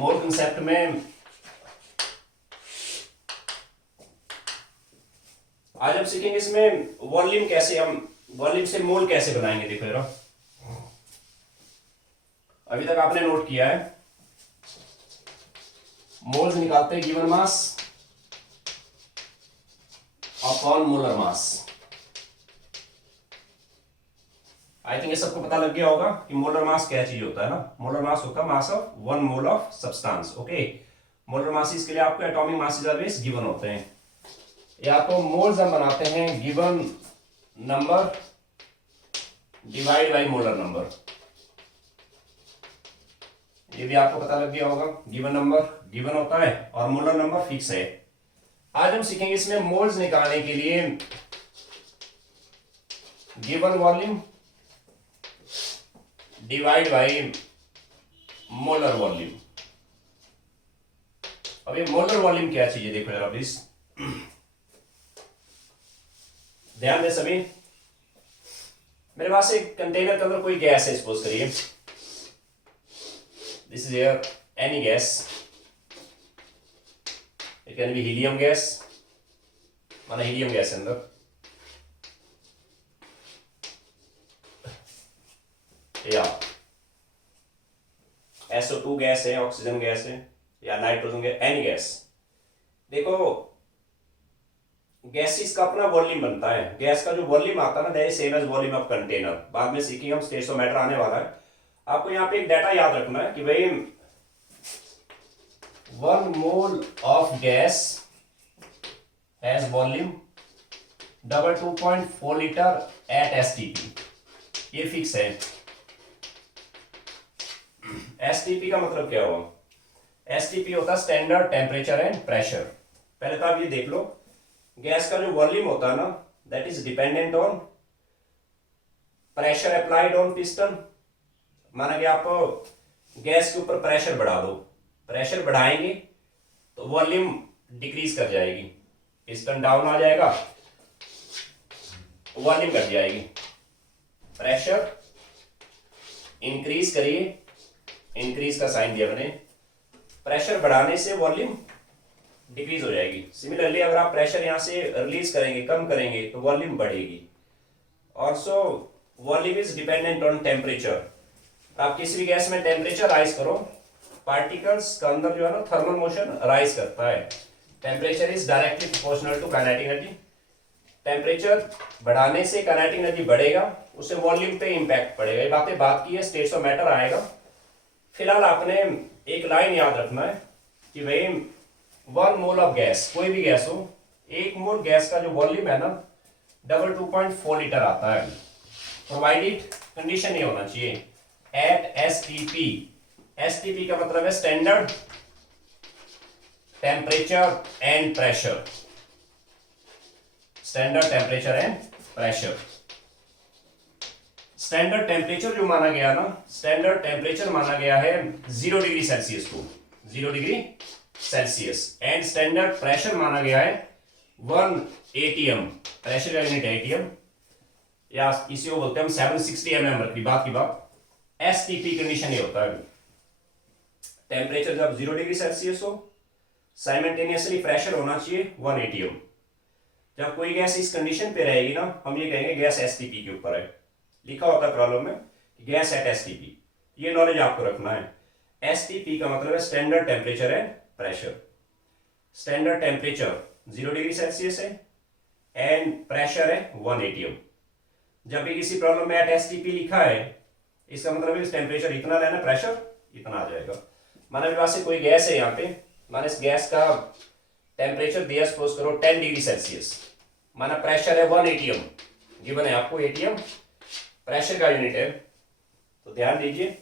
मोल concept में आज हम सीखेंगे इसमें वॉल्यूम कैसे, हम वॉल्यूम से मोल कैसे बनाएंगे। देखो जरा, अभी तक आपने नोट किया है मोल्स निकालते हैं given mass upon molar mass. I think ये सबको पता लग गया होगा कि मोलर मास क्या चीज होता है ना। मोलर मास होता है mass of 1 mole of substance. Okay, molar masses के लिए आपको एटॉमिक मासेस ऑलवेज गिवन होते हैं, या तो मोल्स हम बनाते हैं given number divide by molar number. ये भी आपको पता लग गया होगा, गिवन नंबर गिवन होता है और मोलर नंबर फिक्स है। आज हम सीखेंगे इसमें मोल्स निकालने के लिए given volume divide by molar volume. अब ये मोलर वॉल्यूम क्या चीज है देखो जरा प्लीज, ध्यान दे सभी। मेरे पास एक कंटेनर के अंदर कोई गैस है, सपोज करिए this is air, any gas, it can be helium gas, माना हीलियम गैस है अंदर, या SO2 गैस है, ऑक्सीजन गैस है, या नाइट्रोजन गैस, एनी गैस। देखो गैसेस का अपना वॉल्यूम बनता है, गैस का जो वॉल्यूम आता है ना that is same as volume of container. बाद में सीखेंगे हम, स्टेट्स ऑफ मैटर आने वाला है। आपको यहाँ पे एक डाटा याद रखना है कि भाई 1 mole of gas has volume 2.4 litre at STP, ये फिक्स है। STP का मतलब क्या हुआ? STP होता है स्टैंडर्ड टेम्परेचर एंड प्रेशर। पहले तो आप ये देख लो, गैस का जो वॉल्यूम होता है ना that is dependent on pressure applied on piston. माना कि आप गैस के ऊपर प्रेशर बढ़ा दो, प्रेशर बढ़ाएंगे तो वॉल्यूम डिक्रीज कर जाएगी, पिस्टन डाउन आ जाएगा, वॉल्यूम घट जाएगी। प्रेशर इंक्रीज करिए, इंक्रीज का साइन दिया मैंने, प्रेशर बढ़ाने से वॉल्यूम डिक्रीज हो जाएगी। सिमिलरली अगर आप प्रेशर यहां से रिलीज करेंगे, कम करेंगे तो वॉल्यूम बढ़ेगी। Also volume is dependent on temperature. आप किसी भी गैस में टेम्परेचर राइज करो, पार्टिकल्स का अंदर जो है ना थर्मल मोशन राइज करता है। Temperature is directly proportional to kinetic energy. Temperature बढ़ाने से काइनेटिक एनर्जी बढ़ेगा, उससे वॉल्यूम पे इंपैक्ट पड़ेगा। ये बातें बात की है, स्टेट्स ऑफ मैटर आएगा। फिलहाल आपने एक लाइन याद रखना है कि भाई 1 मोल ऑफ गैस, कोई भी गैस हो, 1 मोल गैस का जो वॉल्यूम है ना 2.4 लीटर आता है, प्रोवाइडेड कंडीशन ये होना चाहिए एट STP। STP का मतलब है standard temperature and pressure, standard temperature and pressure. Standard temperature जो माना गया ना, स्टैंडर्ड टेम्परेचर माना गया है 0 डिग्री सेल्सियस को, 0 degree Celsius. And standard pressure माना गया है 1 ATM, प्रेशर का यूनिट ATM, या इसी को बोलते हैं हम 760 mm की बात की बात। STP कंडीशन ये होता है, टेम्परेचर जब 0 डिग्री सेल्सियस हो, साइमल्टेनियसली प्रेशर होना चाहिए 1 ATM। जब कोई गैस इस कंडीशन पे रहेगी ना, हम ये कहेंगे गैस STP के ऊपर है। लिखा होता है प्रॉब्लम में गैस एट STP, ये नॉलेज आपको रखना है। STP का मतलब है standard temperature and pressure. Standard temperature 0 degree Celsius है एंड प्रेशर है 1 ATM। जब भी किसी प्रॉब्लम में एट STP लिखा है, इसका मतलब है टेम्परेचर इतना लेना, प्रेशर इतना आ जाएगा। माना मेरे पास कोई गैस है यहाँ पे, माना इस गैस का टेम्परेचर दिया सपोज करो 10 डिग्री सेल्सियस, माना प्रेशर है 1 ATM, गिवन है आपको ATM प्रेशर का यूनिट है। तो ध्यान दीजिए,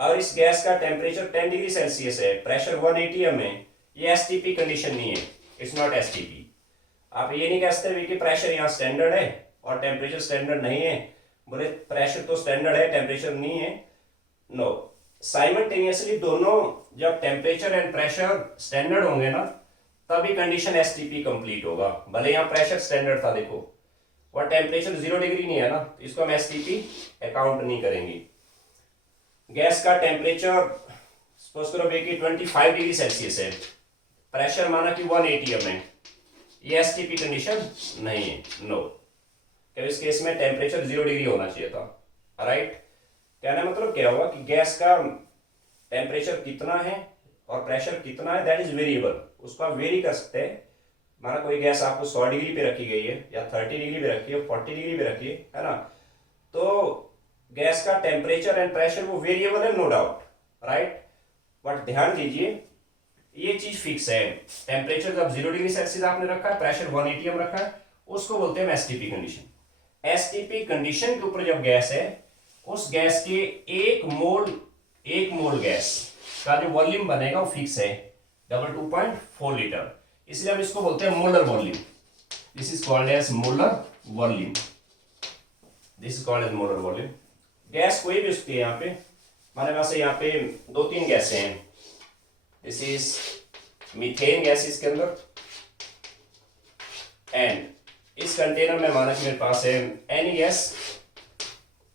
और इस गैस का टेम्परेचर 10 डिग्री सेल्सियस है, प्रेशर 1 ATM है, ये STP कंडीशन नहीं है, इट्स नॉट STP। आप ये नहीं कह सकते कि प्रेशर यहाँ स्टैंडर्ड है और टेम्परेचर स्टैंडर्ड नहीं है, बोले प्रेशर तो स्टैंडर्ड है टेम्परेचर नहीं है। नो, साइमल्टेनियसली दोनों जब टेम्परेचर एंड प्रेशर स्टैंडर्ड होंगे ना, तभी कंडीशन STP कंप्लीट होगा। भले यहाँ प्रेशर स्टैंडर्ड था देखो, और टेम्परेचर 0 डिग्री नहीं है ना, तो इसको हम STP अकाउंट नहीं करेंगे। गैस का टेम्परेचर सपोज करो भाई कि 25 डिग्री सेल्सियस है, प्रेशर माना कि 1 एटीएम है, ये एसटीपी कंडीशन नहीं है, नो। तो इस केस में टेम्परेचर 0 डिग्री होना चाहिए था, राइट। कहने मतलब क्या हुआ कि गैस का टेम्परेचर कितना है और प्रेशर कितना है, दैट इज वेरिएबल, उसको आप वेरी कर सकते हैं। माना कोई गैस आपको 100 डिग्री पे रखी गई है या 30 डिग्री पे रखी है, 40 डिग्री पे रखी है ना, तो गैस का टेम्परेचर एंड प्रेशर वो वेरिएबल है, नो डाउट, राइट। बट ध्यान दीजिए ये चीज फिक्स है, टेम्परेचर जब 0 डिग्री सेल्सियस आपने रखा है, प्रेशर 1 एटीएम रखा है, उसको बोलते हैं एसटीपी कंडीशन। एसटीपी कंडीशन के ऊपर जब गैस है, उस गैस के एक मोल गैस का जो वॉल्यूम बनेगा वो फिक्स है 2.4 लीटर, इसलिए हम इसको बोलते हैं molar volume. This is called as molar volume, this is called as molar volume. Gas कोई भी उसकी है, यहाँ पे हमारे पास यहाँ पे 2-3 गैसें हैं, दिस इज मीथेन गैस इसके अंदर, एंड इस कंटेनर में माना कि मेरे पास है एनी गैस,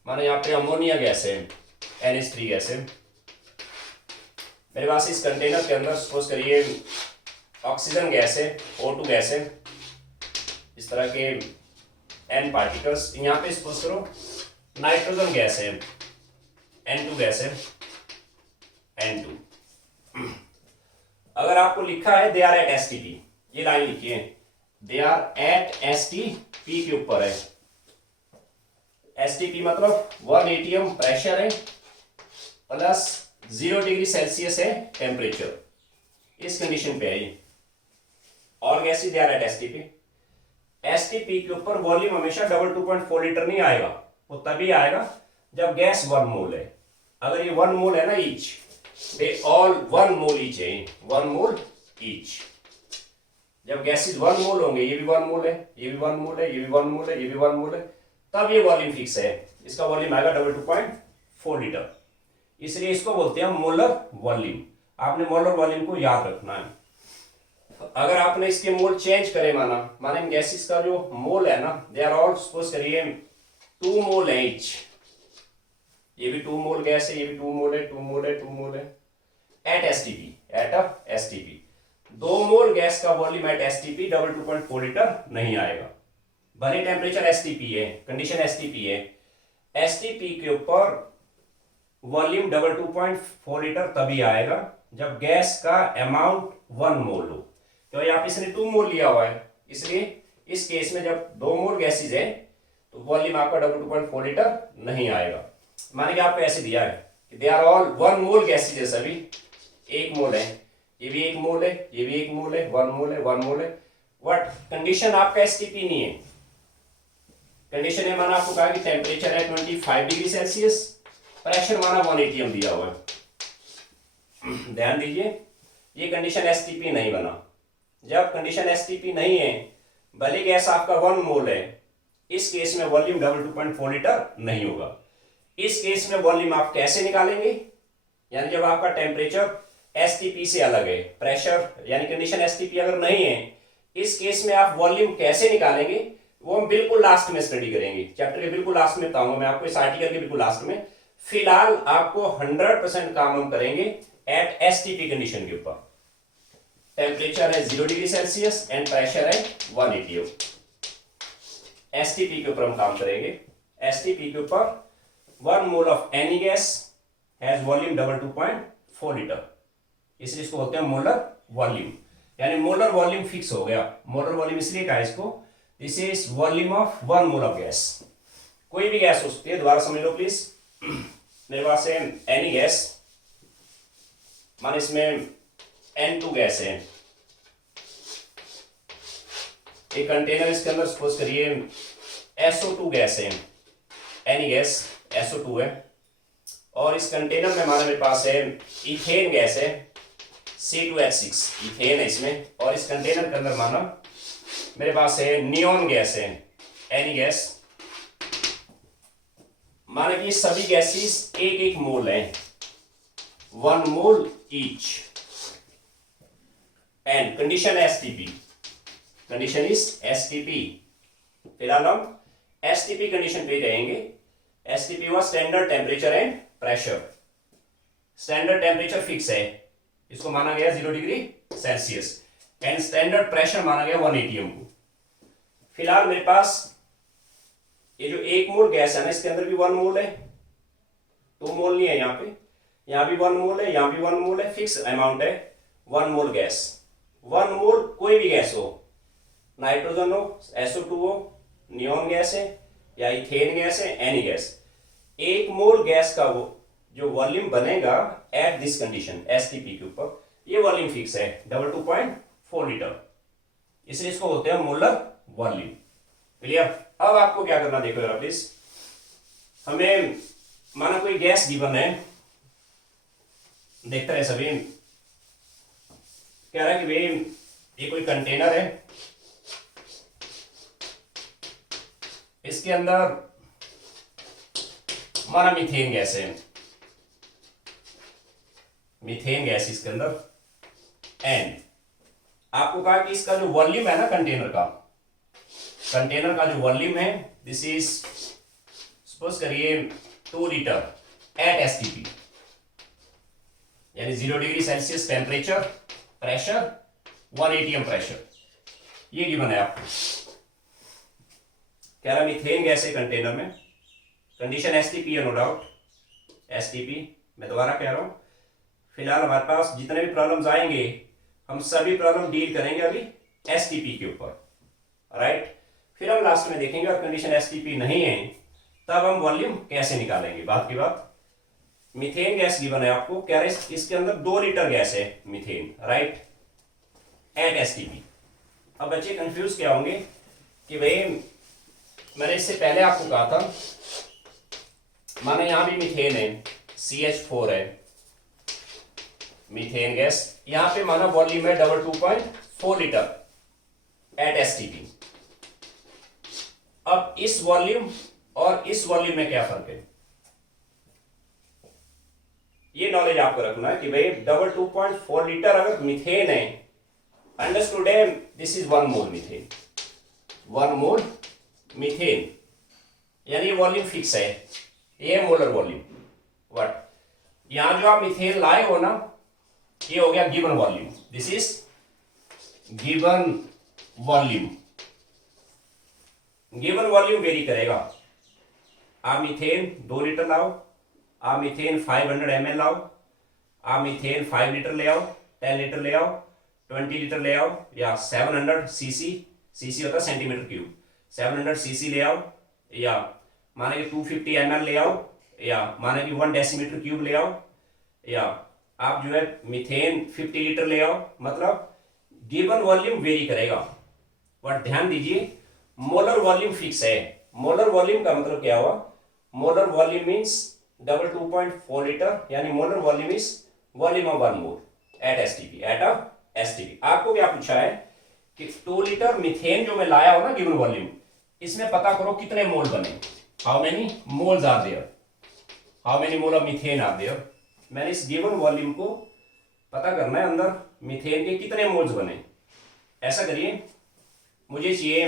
माना यहाँ पे अमोनिया गैस है, NH3 गैस है। मेरे पास इस कंटेनर के अंदर सपोज करिए ऑक्सीजन गैस है, O2 गैस है, इस तरह के N पार्टिकल्स। यहाँ पे सपोज करो नाइट्रोजन गैस है, N2 गैस है, N2। अगर आपको लिखा है दे आर एट एसटीपी, ये लाइन लिखिए, दे आर एट एसटीपी के ऊपर है। एसटीपी मतलब 1 एटीएम प्रेशर है प्लस 0 डिग्री सेल्सियस है टेम्परेचर, इस कंडीशन पे है ये। और gas they are at STP, STP के ऊपर वॉल्यूम हमेशा 2.4 लीटर नहीं आएगा, वो तभी आएगा जब गैस 1 मोल है। अगर ये 1 मोल है ना each, they all 1 mole each है, 1 मोल ईच। जब गैसेस 1 मोल होंगे, ये भी 1 मोल है, ये भी 1 मोल है, ये भी 1 मोल है, ये भी 1 मोल है, तब ये वॉल्यूम फिक्स है। इसका वॉल्यूम आएगा 2.4 लीटर, इसलिए इसको बोलते हैं मोलर वॉल्यूम। आपने मोलर वॉल्यूम को याद रखना है। अगर आपने इसके मोल चेंज करे, माना इन गैसेस का जो मोल है ना, दे आर ऑल सपोज करिए 2 मोल है ईच, ये भी 2 मोल गैस है, ये भी 2 मोल है, 2 मोल है, 2 मोल है, at STP, at STP 2 mole gas का वॉल्यूम एट एसटीपी 2.4 लीटर नहीं आएगा, भले टेम्परेचर एसटीपी है, कंडीशन एसटीपी है। एसटीपी के ऊपर वॉल्यूम 2.4 लीटर तभी आएगा जब गैस का अमाउंट 1 मोल हो, क्योंकि आप इसने 2 मोल लिया हुआ है, इसलिए इस केस में जब 2 मोल गैसेज है तो वॉल्यूम आपका 2.4 लीटर नहीं आएगा। माने कि आपको ऐसे दिया है कि they are all 1 mole gases है, सभी 1 मोल है, ये भी 1 मोल है, ये भी 1 मोल है, 1 मोल है, 1 मोल है। बट कंडीशन आपका एसटीपी नहीं है, कंडीशन है माना आपको कहा कि टेम्परेचर है 25 डिग्री सेल्सियस, प्रेशर माना 1 एटीएम दिया हुआ है। ध्यान दीजिए ये कंडीशन एसटीपी नहीं बना। जब कंडीशन एसटीपी नहीं है, भले गैस आपका 1 मोल है, इस केस में वॉल्यूम 2.4 लीटर नहीं होगा। इस केस में वॉल्यूम आप कैसे निकालेंगे, यानी जब आपका टेम्परेचर एसटीपी से अलग है, प्रेशर यानी कंडीशन एसटीपी अगर नहीं है, इस केस में आप वॉल्यूम कैसे निकालेंगे वो हम बिल्कुल लास्ट में स्टडी करेंगे, चैप्टर के बिल्कुल लास्ट में बताऊंगा मैं आपको, इस आर्टिकल के बिल्कुल लास्ट में। फिलहाल आपको 100% काम हम करेंगे एट एसटीपी कंडीशन के ऊपर। टेम्परेचर है 0 डिग्री सेल्सियस एंड प्रेशर है 1 एटीएम। एसटीपी के ऊपर हम काम करेंगे। एसटीपी के ऊपर 1 mole of any gas has volume 2.4 litre, इसलिए इसको बोलते हैं मोलर वॉल्यूम, यानी मोलर वॉल्यूम फिक्स हो गया। मोलर वॉल्यूम इसलिए कहा इसको, this is volume of 1 mole of gas. कोई भी गैस हो सकती है, दोबारा समझ लो प्लीज। मेरे पास है एनी गैस, मान इसमें N2 गैस है, एक कंटेनर इसके अंदर सपोज करिए SO2 गैस है, एनी गैस SO2 है, और इस कंटेनर में माना मेरे पास है इथेन गैस है, C2H6 इथेन है इसमें, और इस कंटेनर के अंदर माना मेरे पास है नियोन गैस है, एनी गैस। माना कि सभी गैसेस 1-1 मोल है, 1 mole each, and condition STP, condition is STP. फिलहाल हम एसटीपी कंडीशन पे रहेंगे। एसटीपी हुआ standard temperature and pressure. Standard temperature fix है, इसको माना गया 0 degree Celsius, and standard pressure माना गया 1 एटीएम को। फिलहाल मेरे पास ये जो 1 मोल गैस है ना, इसके अंदर भी 1 मोल है, 2 मोल नहीं है यहाँ पे, यहाँ भी 1 मोल है, यहाँ भी 1 मोल है, फिक्स अमाउंट है 1 मोल गैस। 1 मोल कोई भी गैस हो, नाइट्रोजन हो, SO2 हो, नियॉन गैस है या इथेन गैस है, एनी गैस, 1 मोल गैस का वो जो वॉल्यूम बनेगा एट दिस कंडीशन STP के ऊपर, ये वॉल्यूम फिक्स है 2.4 लीटर, इसलिए इसको बोलते हैं मोलर वॉल्यूम। क्लियर? अब आपको क्या करना देखो जरा प्लीज, हमें माना कोई गैस गिवन है, देखते रहे सभी, कह रहा है कि भाई ये कोई कंटेनर है, इसके अंदर माना मीथेन गैस है, मीथेन गैस इसके अंदर, एंड आपको कहा कि इसका जो वॉल्यूम है ना कंटेनर का जो वॉल्यूम है, दिस इज सपोज करिए 2 लीटर एट STP, यानी 0 degree Celsius temperature, pressure 1 ATM pressure, ये गिवन है आपको। कह रहा मीथेन गैस है कंटेनर में, कंडीशन STP है, नो डाउट STP। मैं दोबारा कह रहा हूं, फिलहाल हमारे पास जितने भी प्रॉब्लम्स आएंगे हम सभी प्रॉब्लम डील करेंगे अभी STP के ऊपर, राइट। फिर हम लास्ट में देखेंगे और कंडीशन STP नहीं है तब हम वॉल्यूम कैसे निकालेंगे, बात की बात। मीथेन गैस गिवन है आपको, कह रहे इसके अंदर 2 लीटर गैस है मीथेन, राइट, एट STP। अब बच्चे कंफ्यूज क्या होंगे कि भाई मैंने इससे पहले आपको कहा था, माना यहां भी मीथेन है, CH4 है मीथेन गैस, यहां पे माना वॉल्यूम है 2.4 लीटर एट STP। अब इस वॉल्यूम और इस वॉल्यूम में क्या फर्क है, ये नॉलेज आपको रखना है कि भाई 2.4 लीटर अगर मीथेन है, अंडरस्टूड है, this is 1 mole methane, 1 mole methane, यानी ये वॉल्यूम फिक्स है, ये मोलर वॉल्यूम। व्हाट, यहां जो आप मीथेन लाए हो ना, ये हो गया given volume, this is given volume. Given volume vary करेगा, आप मीथेन 2 लीटर लाओ, आप मीथेन 500 ml लाओ, आप मीथेन 5 लीटर ले आओ, 10 लीटर ले आओ, 20 लीटर ले आओ, या 700 cc होता है सेंटीमीटर क्यूब, 700 cc ले आओ, या माने कि 250 ml ले आओ, या माने कि 1 डेसीमीटर क्यूब ले आओ, या आप जो है मीथेन 50 लीटर ले आओ, मतलब गिवन वॉल्यूम वेरी करेगा। बट ध्यान दीजिए मोलर वॉल्यूम फिक्स है। मोलर वॉल्यूम का मतलब क्या हुआ, मोलर वॉल्यूम मींस 2.4 लीटर, यानी molar volume is volume of 1 mole at STP, at a STP। आपको क्या पूछा है कि 2 लीटर मीथेन जो मैं लाया हूं ना गिवन वॉल्यूम, इसमें पता करो कितने मोल बने, how many moles are there, how many mole of methane are there. मैंने इस गिवन वॉल्यूम को पता करना है अंदर मीथेन के कितने मोल्स बने। ऐसा करिए, मुझे चाहिए,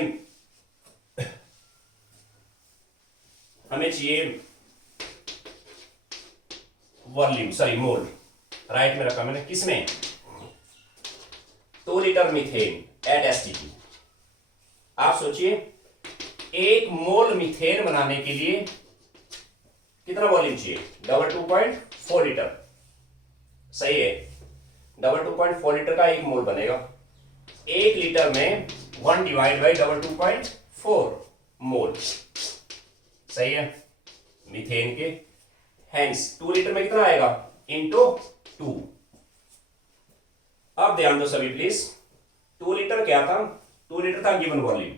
हमें चाहिए वॉल्यूम, सॉरी मोल, राइट में रखा मैंने, किसमें, 2 लीटर मीथेन एट STP। आप सोचिए 1 मोल मीथेन बनाने के लिए कितना वॉल्यूम चाहिए, 2.4 लीटर, सही है, 2.4 लीटर का 1 मोल बनेगा, 1 लीटर में 1 डिवाइड बाई 2.4 मोल, सही है, मीथेन के, हेंस 2 लीटर में कितना आएगा, इंटू 2। अब ध्यान दो सभी प्लीज, 2 लीटर क्या था, 2 लीटर था गिवन वॉल्यूम,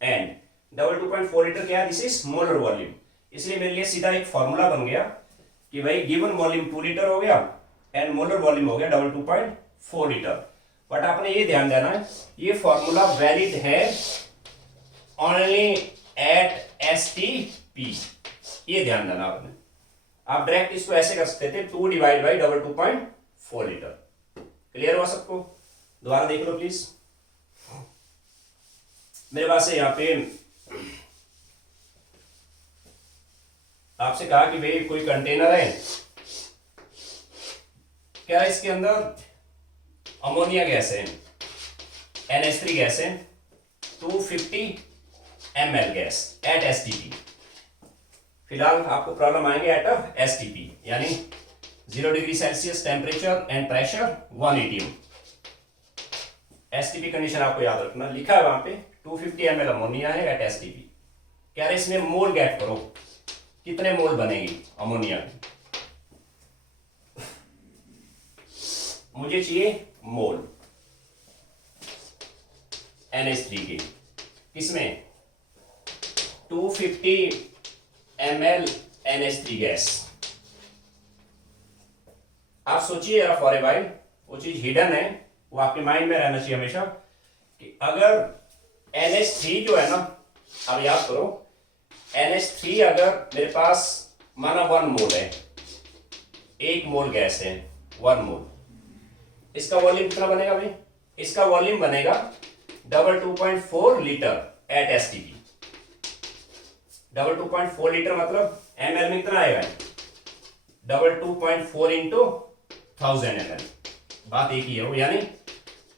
एंड 2.4 लीटर क्या है, दिस इज मोलर वॉल्यूम। इसलिए मेरे लिए सीधा एक फॉर्मूला बन गया कि भाई गिवन वॉल्यूम 2 लीटर हो गया एंड मोलर वॉल्यूम हो गया 2.4 लीटर। बट आपने ये ध्यान देना है, ये फॉर्मूला वैलिड है ओनली एट STP, ये ध्यान देना आपने। आप डायरेक्ट इसको ऐसे कर सकते थे, 2 डिवाइड बाई 2.4 लीटर। क्लियर हुआ सबको? दोबारा देख लो प्लीज। मेरे पास है यहाँ पे आपसे कहा कि भाई कोई कंटेनर है, क्या इसके अंदर अमोनिया गैस है, NH3 गैस है, 250 ml गैस एट STP। फिलहाल आपको प्रॉब्लम आएंगे एट STP, यानी 0 degree Celsius temperature and pressure 1 atm। STP condition आपको याद रखना, लिखा है वहां पे 250 ml अमोनिया है एट STP। कह रहे इसमें मोल गेट करो, कितने मोल बनेगी अमोनिया की। मुझे चाहिए मोल NH3 की, किसमें 250 ml NH3 गैस। आप सोचिए जरा फॉर ए वाइल, वो चीज हिडन है, वो आपके माइंड में रहना चाहिए हमेशा कि अगर NH3 जो है ना, अब याद करो NH3 अगर मेरे पास माना 1 मोल है, 1 मोल गैस है, 1 मोल, इसका वॉल्यूम कितना बनेगा भाई? इसका वॉल्यूम बनेगा 2.4 लीटर एट STP। 2.4 लीटर मतलब ml में कितना आएगा? 2.4 इंटू 1000 ml, बात एक ही है वो, यानी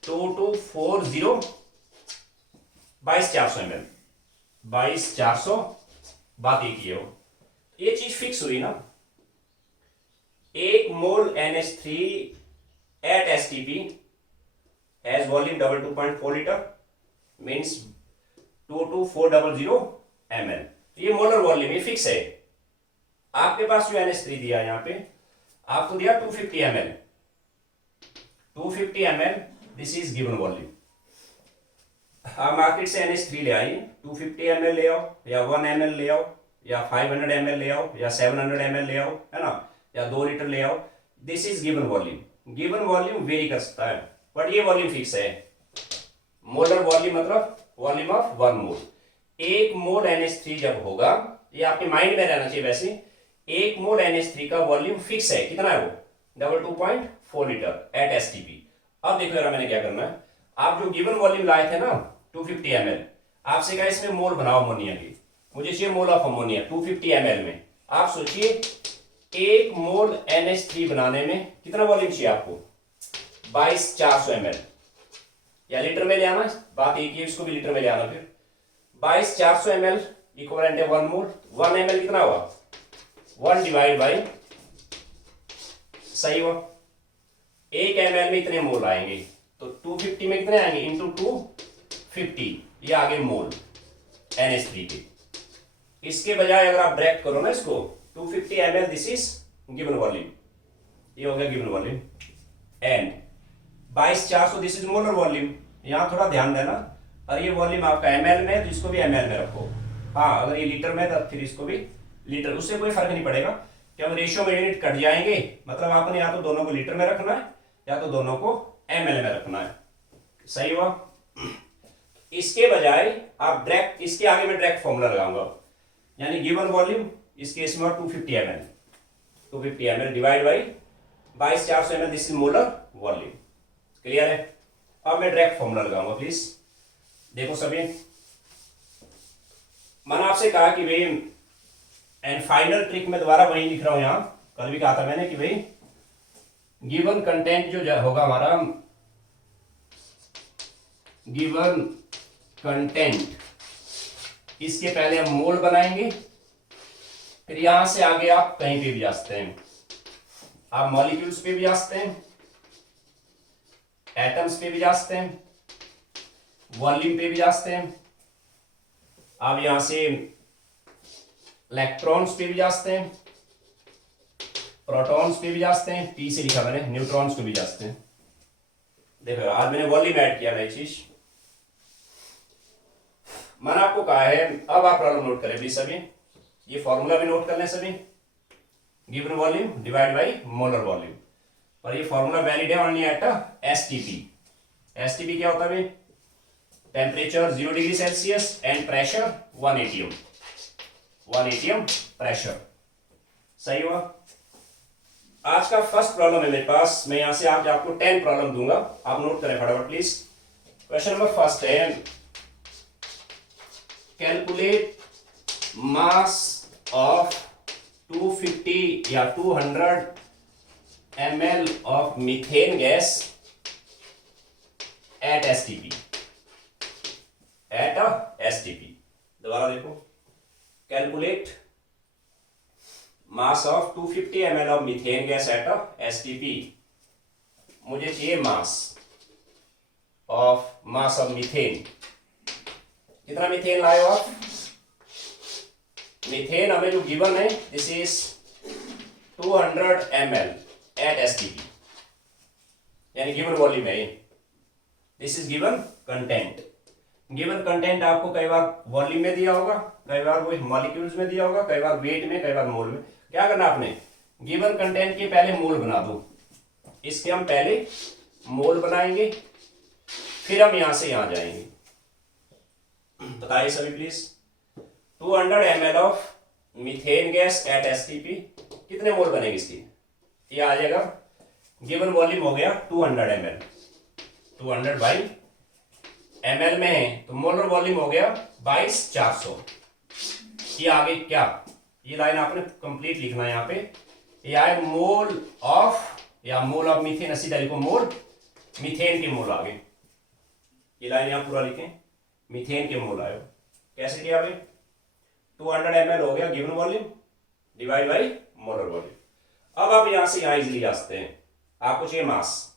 2240 22,400 ml, 22,400, बात एक ही है वो। ये चीज फिक्स हुई ना, 1 मोल NH3 at STP has volume 2.4 liter means 22400 ml। ये मोलर वॉल्यूम, ये फिक्स है। आपके पास जो NH3 दिया यहाँ पे, आपको दिया 250 ml, 250 ml, this is given volume. आप मार्केट से NH3 ले आइए, 250 ml ले आओ, या 1 ml ले आओ, या 500 ml ले आओ, या 700 ml ले आओ, है ना, या 2 लीटर ले आओ, this is given volume. Given volume very कर सकता है, बट ये वॉल्यूम फिक्स है। मोलर वॉल्यूम मतलब volume of 1 mole. 1 mole NH3 जब होगा, ये आपके माइंड में रहना चाहिए वैसे, 1 मोल NH3 का वॉल्यूम फिक्स है, कितना है वो? 2.4 लीटर एट STP। अब देखो जरा मैंने क्या करना है, आप जो गिवन वॉल्यूम लाए थे ना 250 ml, आपसे कहा इसमें मोल बनाओ अमोनिया की, मुझे चाहिए मोल ऑफ अमोनिया 250 ml में। आप सोचिए 1 मोल NH3 बनाने में कितना वॉल्यूम चाहिए आपको? 22,400 ml, या लीटर में ले आना, बात एक ही है, इसको भी लीटर में ले आना। फिर 22,400 ml इक्वलेंट है 1 मोल। 1 ml कितना हुआ? 1 डिवाइड बाई, सही हुआ, 1 ml में इतने मोल आएंगे, तो 250 में कितने आएंगे? इंटू 250, ये आगे मोल NH3 के। इसके बजाय अगर आप ब्रैकेट करो ना इसको, 250 ml, this is given volume, ये हो गया given volume, and 22,400 this is molar volume. यहां थोड़ा ध्यान देना, और ये वॉल्यूम आपका ml में है तो इसको भी ml में रखो। हाँ, अगर ये लीटर में तो फिर इसको भी लीटर, उससे कोई फर्क नहीं पड़ेगा, जब रेशियो में यूनिट कट जाएंगे, मतलब आपने या तो दोनों को लीटर में रखना है या तो दोनों को ml में रखना है। सही हुआ। इसके बजाय आप डायरेक्ट, इसके आगे मैं डायरेक्ट फॉर्मूला लगाऊंगा, यानी गिवन वॉल्यूम इस केस में 250 ml, 250 ml divide by 22,400 ml, this is molar volume. Clear है? अब मैं डायरेक्ट फॉर्मूला लगाऊंगा, प्लीज देखो सभी। मैंने आपसे कहा कि भाई, एंड फाइनल ट्रिक में दोबारा वही लिख रहा हूं, यहां कल भी कहा था मैंने कि भाई गिवन कंटेंट जो होगा हमारा, गिवन कंटेंट, इसके पहले हम मोल बनाएंगे, फिर यहां से आगे आप कहीं पे भी जा सकते हैं, आप मॉलिक्यूल्स पे भी जा सकते हैं, एटम्स पे भी जा सकते हैं, वॉल्यूम पे भी जा सकते हैं, आप यहां से इलेक्ट्रॉन्स पे भी जा सकते हैं, प्रोटॉन्स पे भी जा सकते हैं, पी से लिखा मैंने, न्यूट्रॉन्स पे भी जा सकते हैं। देखो आज मैंने वॉल्यूम ऐड किया नई चीज, मैंने आपको कहा है, अब आप प्रॉब्लम नोट करें प्लीज सभी, ये फॉर्मूला भी नोट कर लें सभी, given volume divide by molar volume, और ये फॉर्मूला वैलिड है ओनली एट STP। STP क्या होता है? Temperature 0 degree Celsius and pressure 1 atm, 1 atm pressure. सही हुआ। आज का फर्स्ट प्रॉब्लम है मेरे पास, मैं यहां से आज आपको 10 प्रॉब्लम दूंगा, आप नोट करें फटाफट प्लीज। क्वेश्चन नंबर फर्स्ट है, कैलकुलेट मास ऑफ 250 या 200 ml of methane gas at STP, at STP। दोबारा देखो, calculate mass of 250 ml of methane gas at STP। मुझे चाहिए मास ऑफ मीथेन। कितना मीथेन लाए हो आप? मीथेन हमें जो गिवन है this is 200 ml at STP, यानी गिवन वॉल्यूम है। This is given content. Given content आपको कई बार वॉल्यूम में दिया होगा, कई बार वो मॉलिक्यूल्स में दिया होगा, कई बार वेट में, कई बार मोल में। क्या करना आपने, गिवन कंटेंट के पहले मोल बना दो। इसके हम पहले मोल बनाएंगे, फिर हम यहां से यहां जाएंगे। बताइए सभी please, 200 ml of methane gas at STP, कितने मोल बनेंगे इसकी? ये आ जाएगा, गिवन वॉल्यूम हो गया 200 ml, 200 बाई ml में है तो मोलर वॉल्यूम हो गया 22400। ये आगे क्या, ये लाइन आपने कंप्लीट लिखना है यहाँ पे। ये आए मोल ऑफ, या मोल ऑफ मीथेन, सीधा लिखो मोल, मीथेन के मोल आगे। ये लाइन यहाँ पूरा लिखें, मीथेन के मोल आए। कैसे किया भाई, 200 ml हो गया given volume divide by molar volume. अब आप यहां से यहां इजिली आ सकते हैं। आपको चाहिए मास,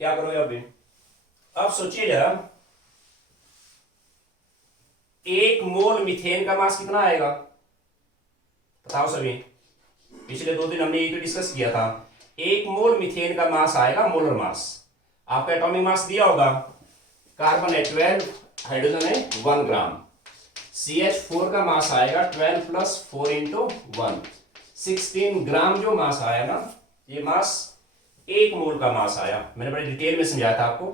क्या करोगे अभी? अब सोचिए जरा, 1 मोल मीथेन का मास कितना आएगा? बताओ सभी, पिछले 2 दिन हमने ये तो डिस्कस किया था। 1 मोल मीथेन का मास आएगा, मोलर मास। आपका एटॉमिक मास दिया होगा, कार्बन है 12, हाइड्रोजन है 1 ग्राम। CH4 का मास आएगा 12 + 4 × 1, 16 ग्राम। जो मास आया ना, ये मास 1 मोल का मास आया। मैंने बड़े डिटेल में समझाया था आपको।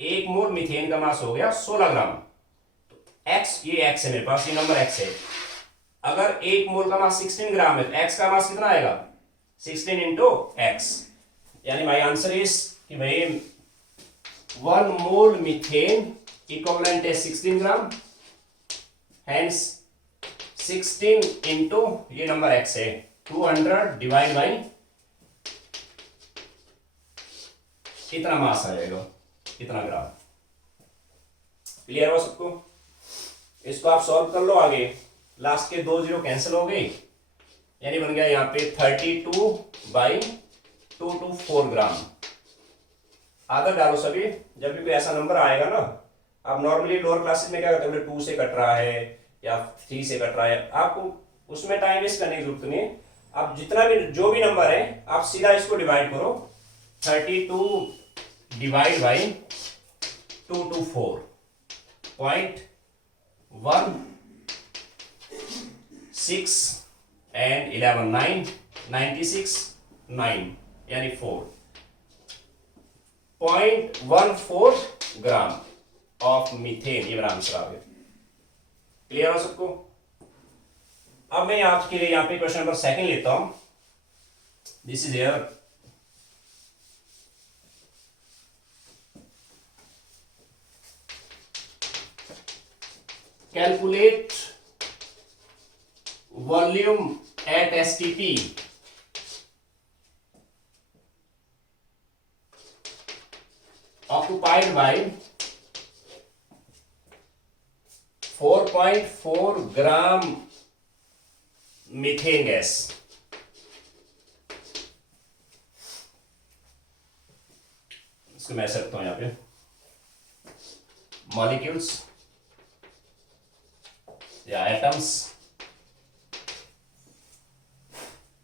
1 मोल मीथेन का मास हो गया 16 ग्राम। तो x, ये x है मेरे पास, ये नंबर x है। अगर 1 मोल का मास 16 ग्राम है तो x का मास कितना आएगा? 16 × x। यानी माय आंसर इज कि भाई 1 मोल मीथेन इक्विवेलेंट है 16 ग्राम, हेंस 16 इंटू ये नंबर x है 200 डिवाइड बाई कितना मास आ जाएगा, कितना ग्राम। क्लियर हो सबको? इसको आप सॉल्व कर लो आगे। लास्ट के 2 जीरो कैंसिल हो गए, यानी बन गया यहाँ पे 32/224 ग्राम। आधा डालो सभी। जब भी कोई ऐसा नंबर आएगा ना, आप नॉर्मली लोअर क्लासेस में क्या करते हैं, 2 से कट रहा है या 3 से कट रहा है, आपको उसमें टाइम वेस्ट करने की जरूरत नहीं है। आप जितना भी जो भी नंबर है, आप सीधा इसको डिवाइड करो। 32 डिवाइड बाई 224.16 एंड 11 9 96 9 यानी 4.14 ग्राम ऑफ मीथेन। ये मेरा आंसर आ गया। क्लियर हो सबको? अब मैं आपके लिए यहां पे क्वेश्चन नंबर 2 लेता हूं। This is air, calculate volume at STP occupied by 4.4 gram methane gas. इसको मैं ऐसे रखता हूं यहां पे, मॉलिक्यूल्स या एटम्स।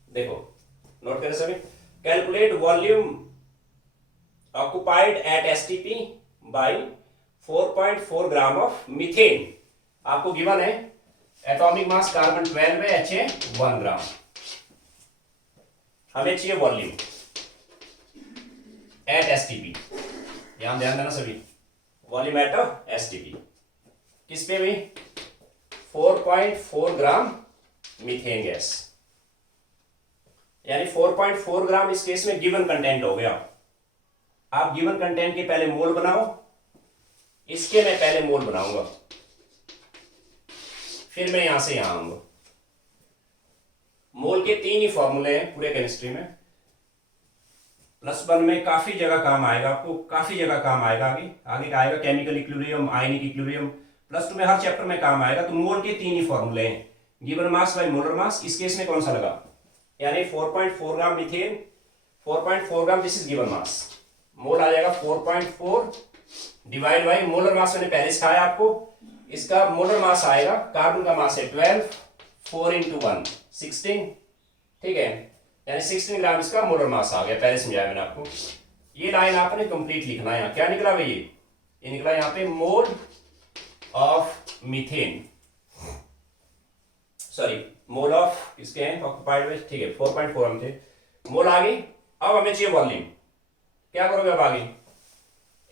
देखो नोट करें सभी, calculate volume occupied at STP by 4.4 gram of methane. आपको गिवन है एटॉमिक मास कार्बन 12 है, H है 1 ग्राम। हमें चाहिए वॉल्यूम एट STP। यहां ध्यान देना सभी, वॉल्यूम एट STP किस पे भी? 4.4 ग्राम मीथेन गैस, यानी 4.4 ग्राम इस केस में गिवन कंटेंट हो गया। आप गिवन कंटेंट के पहले मोल बनाओ, इसके मैं पहले मोल बनाऊंगा, फिर मैं यहां से यहां आऊंगा। मोल के 3 ही फॉर्मूले हैं पूरे केमिस्ट्री में। +1 में काफी जगह काम आएगा आपको, काफी जगह काम आएगा। आगे आगे क्या आएगा, केमिकल इक्विलिब्रियम, आयनिक इक्विलिब्रियम, +2 में हर चैप्टर में काम आएगा। तो मोल के 3 ही फॉर्मूले हैं, given mass by molar mass. इस केस में कौन सा लगा, यानी 4.4 gram methane, 4.4 gram, this is given mass. Mole आ जाएगा 4.4 डिवाइड बाई मोलर मास, मैंने पहले सिखाया आपको। इसका मोलर मास आएगा, कार्बन का मास है 12, 4 × 1 16, ठीक है, यानी 16 ग्राम इसका मोलर मास आ गया। पहले समझाया मैंने आपको। ये लाइन आपने कंप्लीट लिखना है। यहाँ क्या निकला भाई, ये निकला यहाँ पे मोल of methane, sorry mole of किसके हैं, ऑक्यूपाइड में, ठीक है 4.4 हम थे, मोल आ गई। अब हमें चाहिए वॉल्यूम। क्या करोगे अब आगे,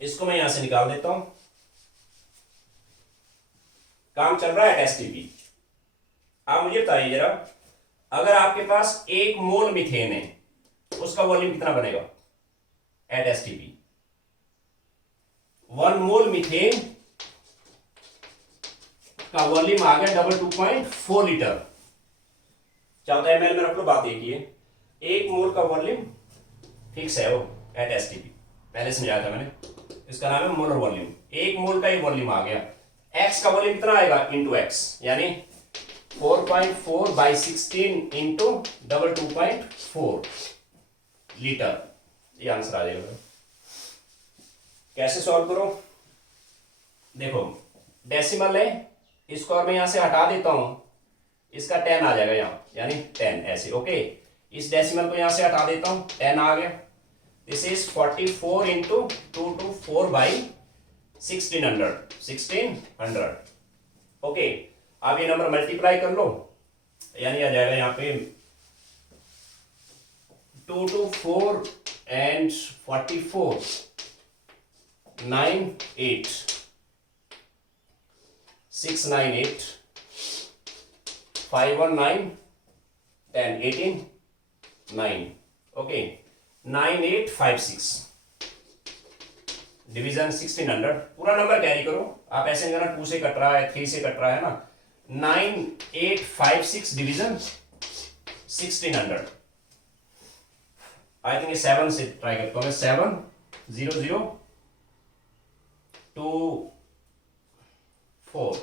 इसको मैं यहां से निकाल देता हूं। काम चल रहा है एसटीपी। आप मुझे बताइए जरा, अगर आपके पास 1 मोल मीथेन है, उसका वॉल्यूम कितना बनेगा एट एसटीपी। 1 मोल मीथेन का वॉल्यूम आ गया 2.4 लीटर। 14 ml में रख लो, बात एक ही है। 1 मोल का वॉल्यूम फिक्स है वो एट एसटीपी, पहले समझाया था मैंने। इसका नाम है मोलर वॉल्यूम। 1 मोल का ही वॉल्यूम आ गया। एक्स का वॉल्यूम कितना आएगा, इंटू एक्स, यानी 4.4 बाई 16 इंटू 2.4 लीटर। ये आंसर आ जाएगा। कैसे सॉल्व करो, देखो डेसिमल है, इसको और मैं यहां से हटा देता हूं, इसका 10 आ जाएगा यहां, यानी 10 ऐसे। ओके, इस डेसिमल को यहां से हटा देता हूं, 10 आ गया। This is 44 into 2 to 4 by 1600। Okay, अब ये नंबर मल्टीप्लाई कर लो, यानी आ जाएगा यहाँ पे 2 to 4 and 44 9 8 6 9 8 5 1 9 10 18 9। Okay, 9 8 5 6 division 1600। पूरा नंबर कैरी करो, आप ऐसे नहीं करना 2 से कट रहा है, 3 से कट रहा है ना। 9 8 5 6 डिवीजन 1600। आई थिंक 7 से ट्राई करता हूँ। 7 0 0 2 4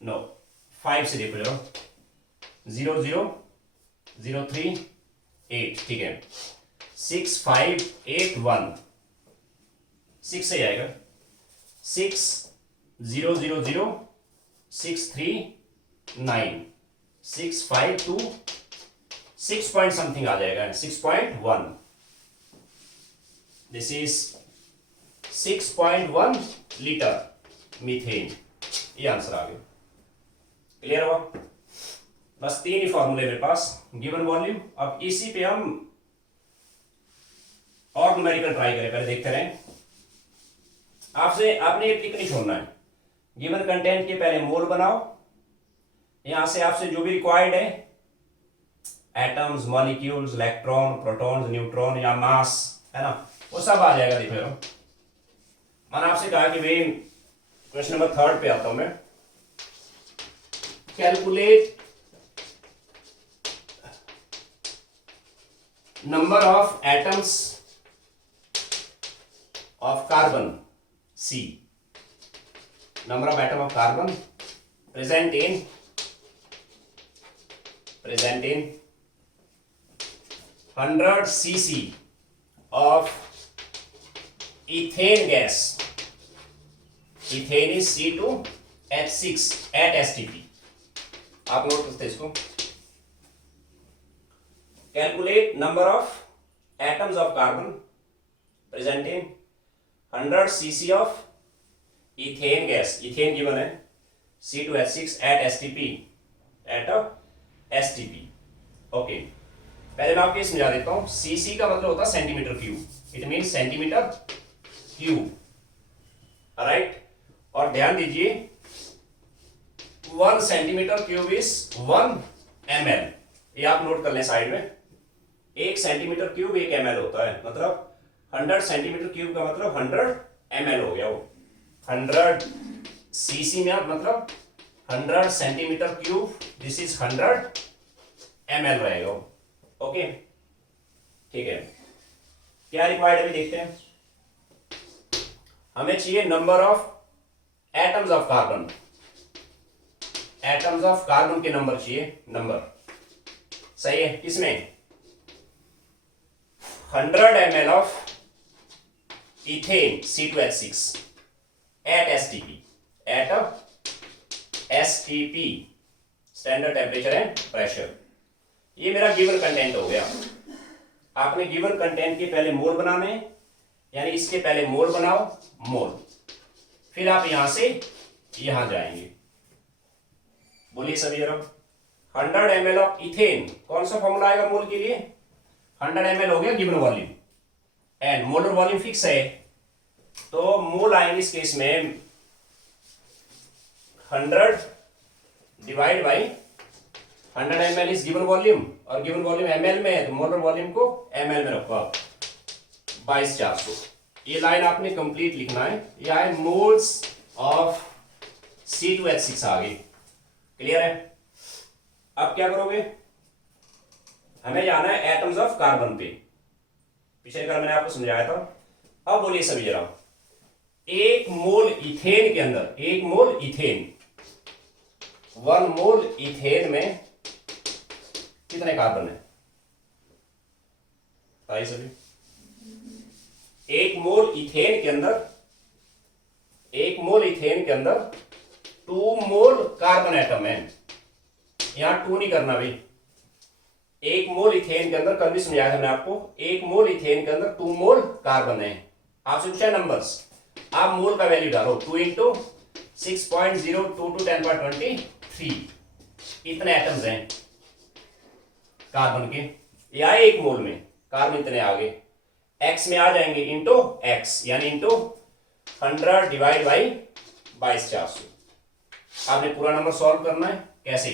नो 5 से देखो जरा, 0 0 0 3 8, ठीक है। 6 5 8 1 6 से आएगा। 6 0 0 0 6 3 9 6 5 2 6 पॉइंट समथिंग आ जाएगा, 6.1। This is 6.1 litre methane. ये आंसर आ गया। क्लियर हुआ? बस 3 ही फॉर्मूले मेरे पास, गिवन वॉल्यूम। अब इसी पे हम और न्यूमेरिकल ट्राई करें, पहले देखते रहें। आपने ये ट्रिक नहीं छोड़ना है। गिवन कंटेंट के पहले मोल बनाओ, यहां से आपसे जो भी रिक्वायर्ड है, atoms, molecules, electron, protons, neutron या मास, है ना, वो सब आ जाएगा। देखो मैंने आपसे कहा कि भाई क्वेश्चन नंबर 3 पे आता हूं मैं। Calculate number of atoms of carbon, C, number of atom of carbon present in 100 cc of ethane gas. Ethane is C2H6 at STP. आप नोट करते इसको। Calculate number of atoms of carbon present in 100 cc of ethane gas, ethane given है C2H6 at STP, at STP। Okay, पहले मैं आपको ये समझा देता हूँ। cc का मतलब होता है centimetre cube, it mean centimetre cube, right. और ध्यान दीजिए 1 सेंटीमीटर क्यूब इज 1 ml, ये आप नोट कर लें साइड में। 1 सेंटीमीटर क्यूब 1 ml होता है, मतलब 100 सेंटीमीटर क्यूब का मतलब 100 ml हो गया वो। 100 cc में आप मतलब 100 centimetre cube, this is 100 ml रहेगा। ओके, ठीक है। क्या रिक्वायर्ड है अभी देखते हैं। हमें चाहिए number of atoms of carbon, atoms of carbon के नंबर चाहिए, नंबर सही है। किसमें 100 ml of ethane C2H6 at STP, at STP standard temperature and pressure. ये मेरा गिवन कंटेंट हो गया। आपने गिवन कंटेंट के पहले मोल बनाने, यानी इसके पहले मोल बनाओ, मोल, फिर आप यहां से यहां जाएंगे। बोलिए सभी जरा। 100 ml ऑफ इथेन, कौन सा फॉर्मूला आएगा मोल के लिए? 100 ml हो गया given volume and molar volume fix है, तो मोल आएंगे इस केस में 100 divide by 100 ml is given volume, और गिवन वॉल्यूम ml में है तो मोलर वॉल्यूम को ml में रखो आप, 22,400। ये लाइन आपने कंप्लीट लिखना है। ये आए मोल्स ऑफ C2H6 आ गई। क्लियर है? अब क्या करोगे, हमें जाना है एटम्स ऑफ कार्बन पे। पिछले बार मैंने आपको समझाया था। अब बोलिए सभी जरा, एक मोल इथेन के अंदर, एक मोल इथेन, 1 मोल इथेन में कितने कार्बन है? बताइए सभी। एक मोल इथेन के अंदर, एक मोल इथेन के अंदर 2 मोल कार्बन एटम है। यहां 2 नहीं करना भाई। एक मोल इथेन के अंदर, कल भी समझाया था मैंने आपको, एक मोल इथेन के अंदर 2 मोल कार्बन है। आपसे पूछा नंबर्स, आप मोल का वैल्यू डालो, 2 इंटू 6.022 10^23, इतने एटम्स हैं कार्बन के, या एक मोल में कार्बन इतने आ गए। एक्स में आ जाएंगे इंटू एक्स, यानी इंटू 100 डिवाइड बाई 22,400। आपने पूरा नंबर सॉल्व करना है। कैसे?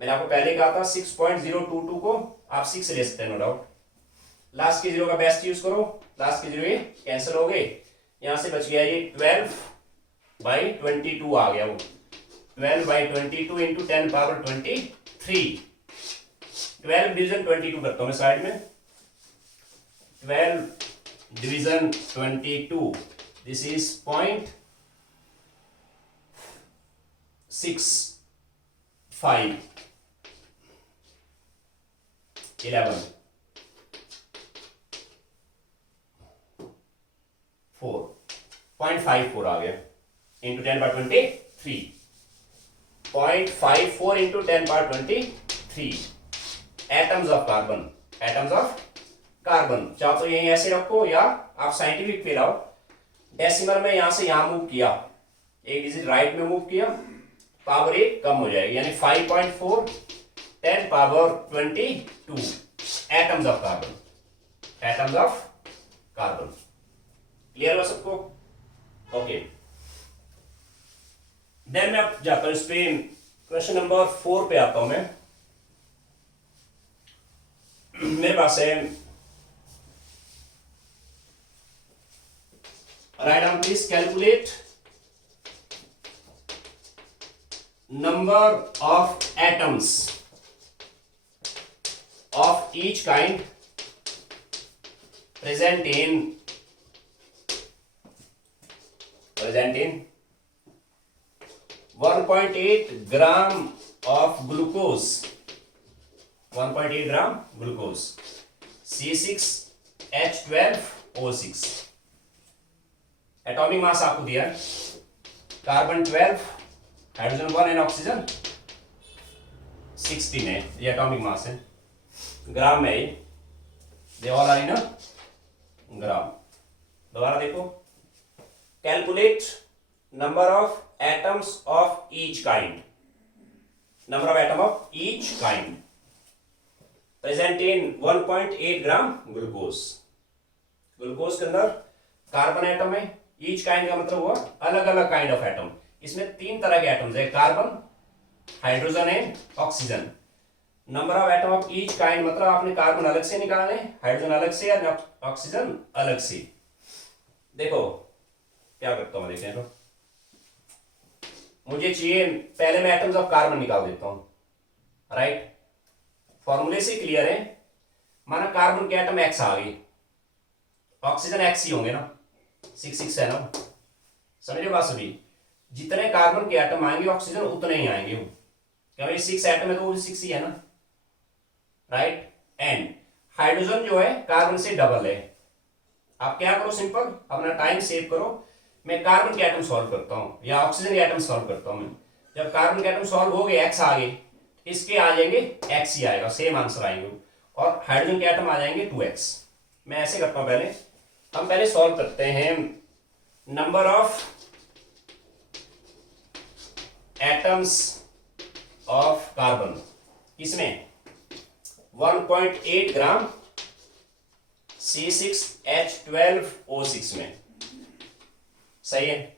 मैंने आपको पहले कहा था 6.022 को आप 6 ले सकते हैं, नो डाउट। लास्ट के जीरो का बेस्ट यूज करो, लास्ट के जीरो ये कैंसिल हो गए, यहां से बच गया ये 12/22 आ गया। वो 12/22 इंटू 10^23। 12 डिवीजन 22 करता हूं मैं साइड में, 12 डिवीजन 22, दिस इज 0.65 11 0.54 आ गया into 10^23, 0.54 into 10^23 atoms of carbon, atoms of carbon. चाहो तो यही ऐसे रखो, या आप साइंटिफिक पे लाओ। डेसिमल में यहां से यहां मूव किया, एक डिजिट राइट में मूव किया, पावर 1 कम हो जाएगी, यानी 5.4 10^22 atoms of carbon, atoms of carbon. Clear हुआ सबको? ओके, देन मैं अब जाता हूं इस पे, क्वेश्चन नंबर 4 पे आता हूं मैं। मेरे पास है, write down please, calculate number of atoms of each kind present in 1.8 gram of glucose, 1.8 gram glucose, C6H12O6। Atomic mass आपको दिया है, कार्बन 12, हाइड्रोजन 1 एंड ऑक्सीजन 16 है, ये एटॉमिक मास है। ग्राम में ही, दे ऑल आर इन अ ग्राम। दोबारा देखो, calculate number of atoms of each kind, number of atom of each kind present in 1.8 gram glucose. Glucose के अंदर कार्बन एटम है, ईच काइंड का मतलब हुआ अलग अलग काइंड ऑफ एटम। इसमें 3 तरह के एटम्स है, carbon, hydrogen and oxygen. Number of atom of each kind मतलब आपने कार्बन अलग से निकालने, हाइड्रोजन अलग से या ऑक्सीजन अलग से। देखो क्या करता हूं मैं, देखें तो मुझे चाहिए, पहले मैं एटम्स ऑफ कार्बन निकाल देता हूं, राइट। फॉर्मूले से क्लियर है, माना कार्बन के एटम एक्स आ गई, ऑक्सीजन एक्स ही होंगे ना, 6 है ना, समझे बात सभी। जितने कार्बन के एटम आएंगे ऑक्सीजन उतने ही आएंगे, क्या भाई 6 एटम है तो वो भी 6 ही है ना, राइट। एंड हाइड्रोजन जो है कार्बन से डबल है। आप क्या करो, सिंपल अपना टाइम सेव करो, मैं कार्बन के एटम सॉल्व करता हूँ या ऑक्सीजन के एटम सॉल्व करता हूँ। मैं जब कार्बन के एटम सॉल्व हो गए, एक्स आ गए, इसके आ जाएंगे एक्स ही आएगा, सेम आंसर आएंगे। और हाइड्रोजन के एटम आ जाएंगे 2x। मैं ऐसे करता हूँ, हम पहले सॉल्व करते हैं number of atoms of carbon, इसमें 1.8 ग्राम C6H12O6 में, सही है।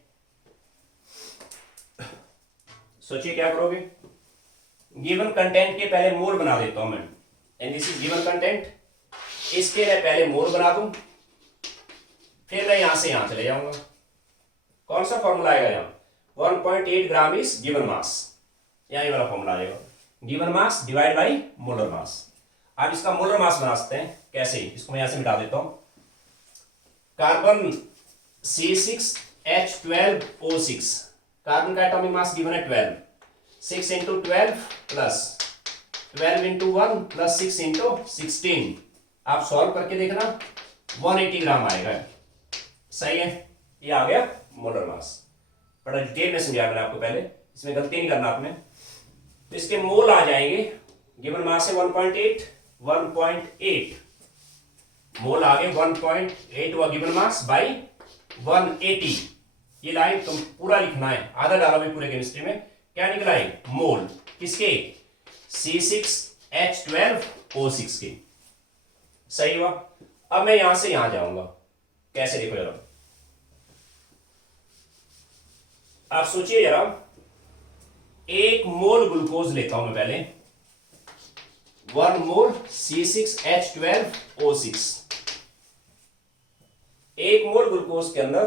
सोचिए क्या करोगे। गिवन कंटेंट के पहले मोल बना देता हूं मैं, and this is given content, इसके मैं पहले मोल बना दूं, फिर मैं यहां से यहां चले जाऊंगा। कौन सा फॉर्मूला आएगा यहां, 1.8 ग्राम इज गिवन मास, यही वाला फॉर्मूला आएगा, given mass divide by molar मास। आप इसका मोलर मास बना सकते हैं, कैसे, इसको मैं यहां से मिटा देता हूं। कार्बन C6H12O6, कार्बन का एटॉमिक मास गिवन है 12, 6 into 12 plus 12 into 1 plus 6 into 16, आप सॉल्व करके देखना 180 ग्राम आएगा, सही है। ये आ गया मोलर मास, बड़ा डिटेल में समझाया मैंने आपको पहले, इसमें गलती नहीं करना आपने। तो इसके मोल आ जाएंगे, गिवन मास है 1.8 मोल आ गए 1.8 हुआ गिवन मास बाई 180। ये लाइन तुम पूरा लिखना है, आधा डाला हुआ पूरे केमिस्ट्री में, क्या निकला है मोल किसके, C6H12O6 के, सही हुआ। अब मैं यहां से यहां जाऊंगा, कैसे देखो जरा, आप सोचिए जरा, 1 मोल ग्लूकोज लेता हूं मैं पहले, 1 मोल C6H12O6, 1 मोल ग्लूकोज के अंदर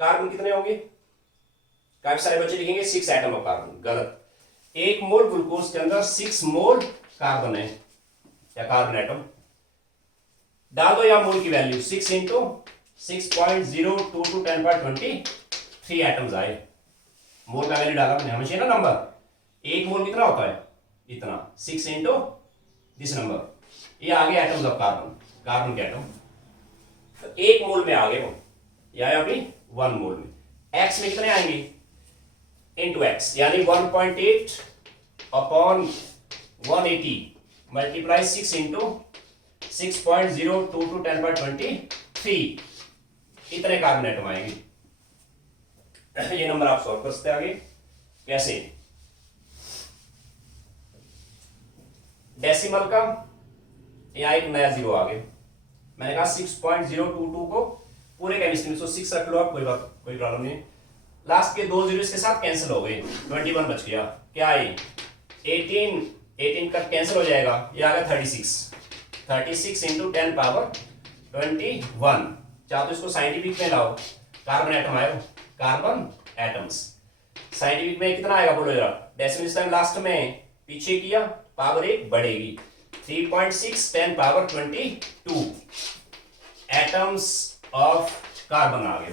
कार्बन कितने होंगे, काफी सारे बच्चे लिखेंगे 6 एटम ऑफ कार्बन, गलत। 1 मोल ग्लूकोज के अंदर 6 मोल कार्बन है या कार्बन एटम, डाल दो यहां मोल की वैल्यू, 6 इंटू 6.022 10^23 एटम्स आए, मोल का वैल्यू डाला मैंने, हमेशा ना नंबर, 1 मोल कितना होता है, इतना, 6 इंटू दिस नंबर, ये आ गया एटम्स ऑफ कार्बन, कार्बन के एटम। तो 1 मोल में आ गए वो, या अभी 1 मोल में, एक्स में कितने आएंगे, इंटू एक्स, यानी 1.8 अपॉन 180 मल्टीप्लाई 6 इंटू 6.022 10^23, इतने कार्बन एटम आएंगे। ये नंबर आप सॉल्व कर सकते हैं आगे, कैसे, डेसिमल का यहाँ एक नया जीरो आ गया, मैंने कहा 6.022 को पूरे केमिस्ट्री में 6 रख लो आप, कोई बात, कोई प्रॉब्लम नहीं। लास्ट के 2 जीरो इसके साथ कैंसिल हो गए, 21 बच गया, क्या है 18 का कैंसिल हो जाएगा, ये आ गया 36 इंटू 10^21। चाहो तो इसको साइंटिफिक में लाओ, कार्बन एटम आए, कार्बन एटम्स, साइंटिफिक में कितना आएगा बोलो जरा, डेसिमल टाइम लास्ट में पीछे किया, पावर 1 बढ़ेगी, 3.6 10^22 एटम्स ऑफ कार्बन आ गए,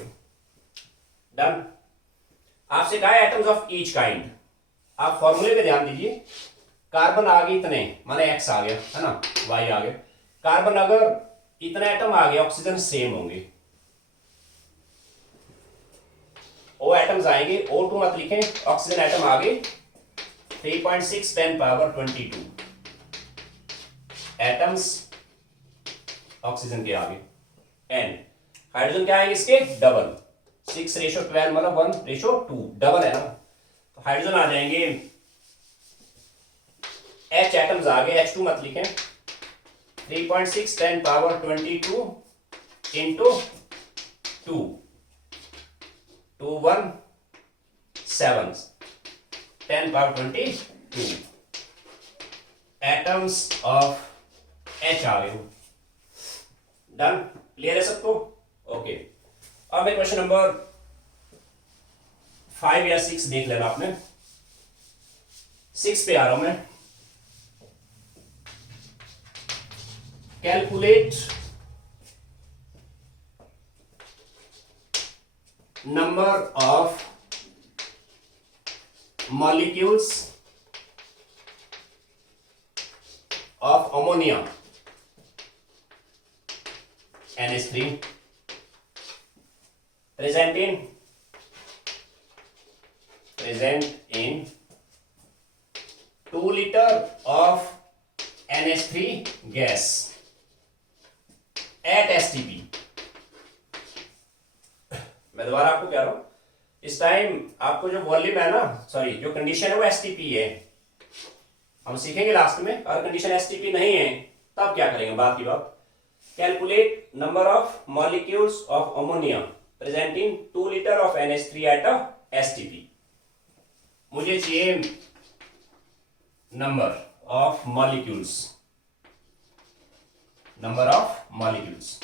डन। आपसे कहा एटम्स ऑफ ईच काइंड, आप फॉर्मूले पे ध्यान दीजिए, कार्बन आ गए इतने, माने एक्स आ गया है ना, वाई आ गया, कार्बन अगर इतने एटम आ गए, ऑक्सीजन सेम होंगे, ओ एटम्स आएंगे, O2 मत लिखें, ऑक्सीजन एटम आ गए 3.6 10^22 एटम्स ऑक्सीजन के आगे, एंड हाइड्रोजन क्या आएंगे इसके डबल, 6:12 मतलब 1:2, डबल है ना, तो हाइड्रोजन आ जाएंगे, H एटम्स आ गए, H2 मत लिखें, 3.6 10^22 इंटू 2 2 1 7 10^22 एटम्स ऑफ H आ गए, डन, क्लियर है सबको, ओके। अब मैं क्वेश्चन नंबर 5 या 6 देख लेना आपने, 6 पे आ रहा हूं मैं, calculate number of molecules of ammonia NH3 present in 2 liter of NH3 gas at STP। मैं दोबारा आपको कह रहा हूं, इस टाइम आपको जो वॉल्यूम है ना, सॉरी जो कंडीशन है वो एसटीपी है। हम सीखेंगे लास्ट में, अगर कंडीशन एसटीपी नहीं है तब क्या करेंगे, बात की बात। Calculate number of molecules of ammonia present in 2 litre of NH3 at a STP. मुझे चाहिए number of molecules, number of molecules,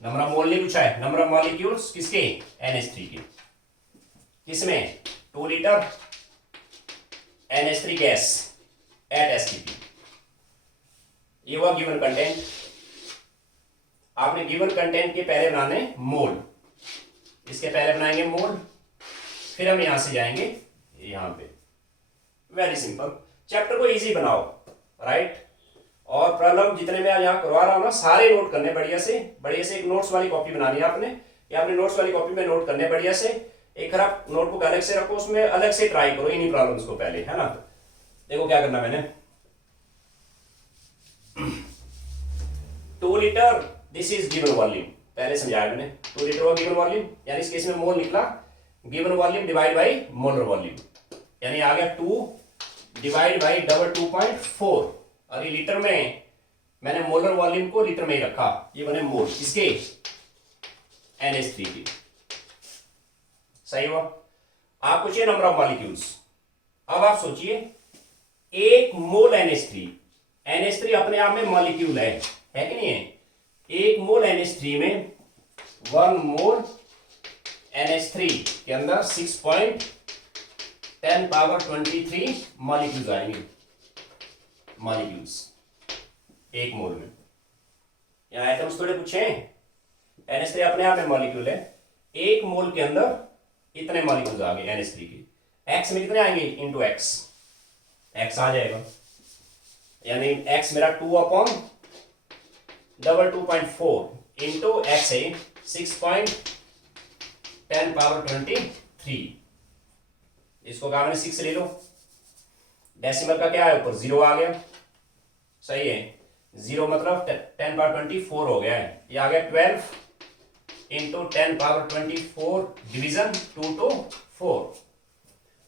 number of mole नहीं पूछा है, नंबर ऑफ मॉलिक्यूल्स किसके, NH3 के। किसमें, 2 litre NH3 gas at STP. ये हुआ गिवन कंटेंट। आपने गिवन कंटेंट के पहले बनाने मोल, इसके पहले बनाएंगे मोल, फिर हम यहां से जाएंगे यहां पे। वेरी सिंपल, चैप्टर को इजी बनाओ, राइट। और प्रॉब्लम जितने मैं यहाँ करवा रहा हूँ ना, सारे नोट करने बढ़िया से एक नोट्स वाली कॉपी बनानी है आपने, या अपने नोट्स वाली कॉपी में नोट करने बढ़िया से। एक खराब नोटबुक अलग से रखो, उसमें अलग से ट्राई करो इन्हीं प्रॉब्लम्स को पहले, है ना। देखो क्या करना मैंने, 2 litre, this is given volume, पहले समझाया मैंने। 2 लीटर हुआ गिवन वॉल्यूम, यानी इस केस में मोल निकला, given volume divide by molar volume, यानी आ गया 2 डिवाइड बाई डबल 2.4। और ये लीटर में मैंने मोलर वॉल्यूम को लीटर में ही रखा, ये बने मोल इसके NH3 की। सही हुआ। आपको चाहिए नंबर ऑफ मॉलिक्यूल्स। अब आप सोचिए, 1 मोल NH3 अपने आप में मॉलिक्यूल है कि नहीं है। 1 मोल NH3 में 1 मोल NH3 के अंदर 6.10⁻23 मॉलिक्यूल्स आएंगे, मॉलिक्यूल्स 1 मोल में। यहां आइटम्स थोड़े पूछे हैं, NH3 अपने आप में मॉलिक्यूल है, 1 मोल के अंदर इतने मॉलिक्यूल्स आ गए NH3 के। एक्स में कितने आएंगे, इंटू एक्स आ जाएगा, यानी एक्स मेरा 2/2.4 इंटू एक्स है 6.10⁻23। इसको कहा मैंने 6 ले लो, डेसिमल का क्या है ऊपर 0 आ गया, सही है। 0 मतलब 10/24 हो गया है, ये आ गया 12 इंटू 10/24 डिवीजन 2 to 4।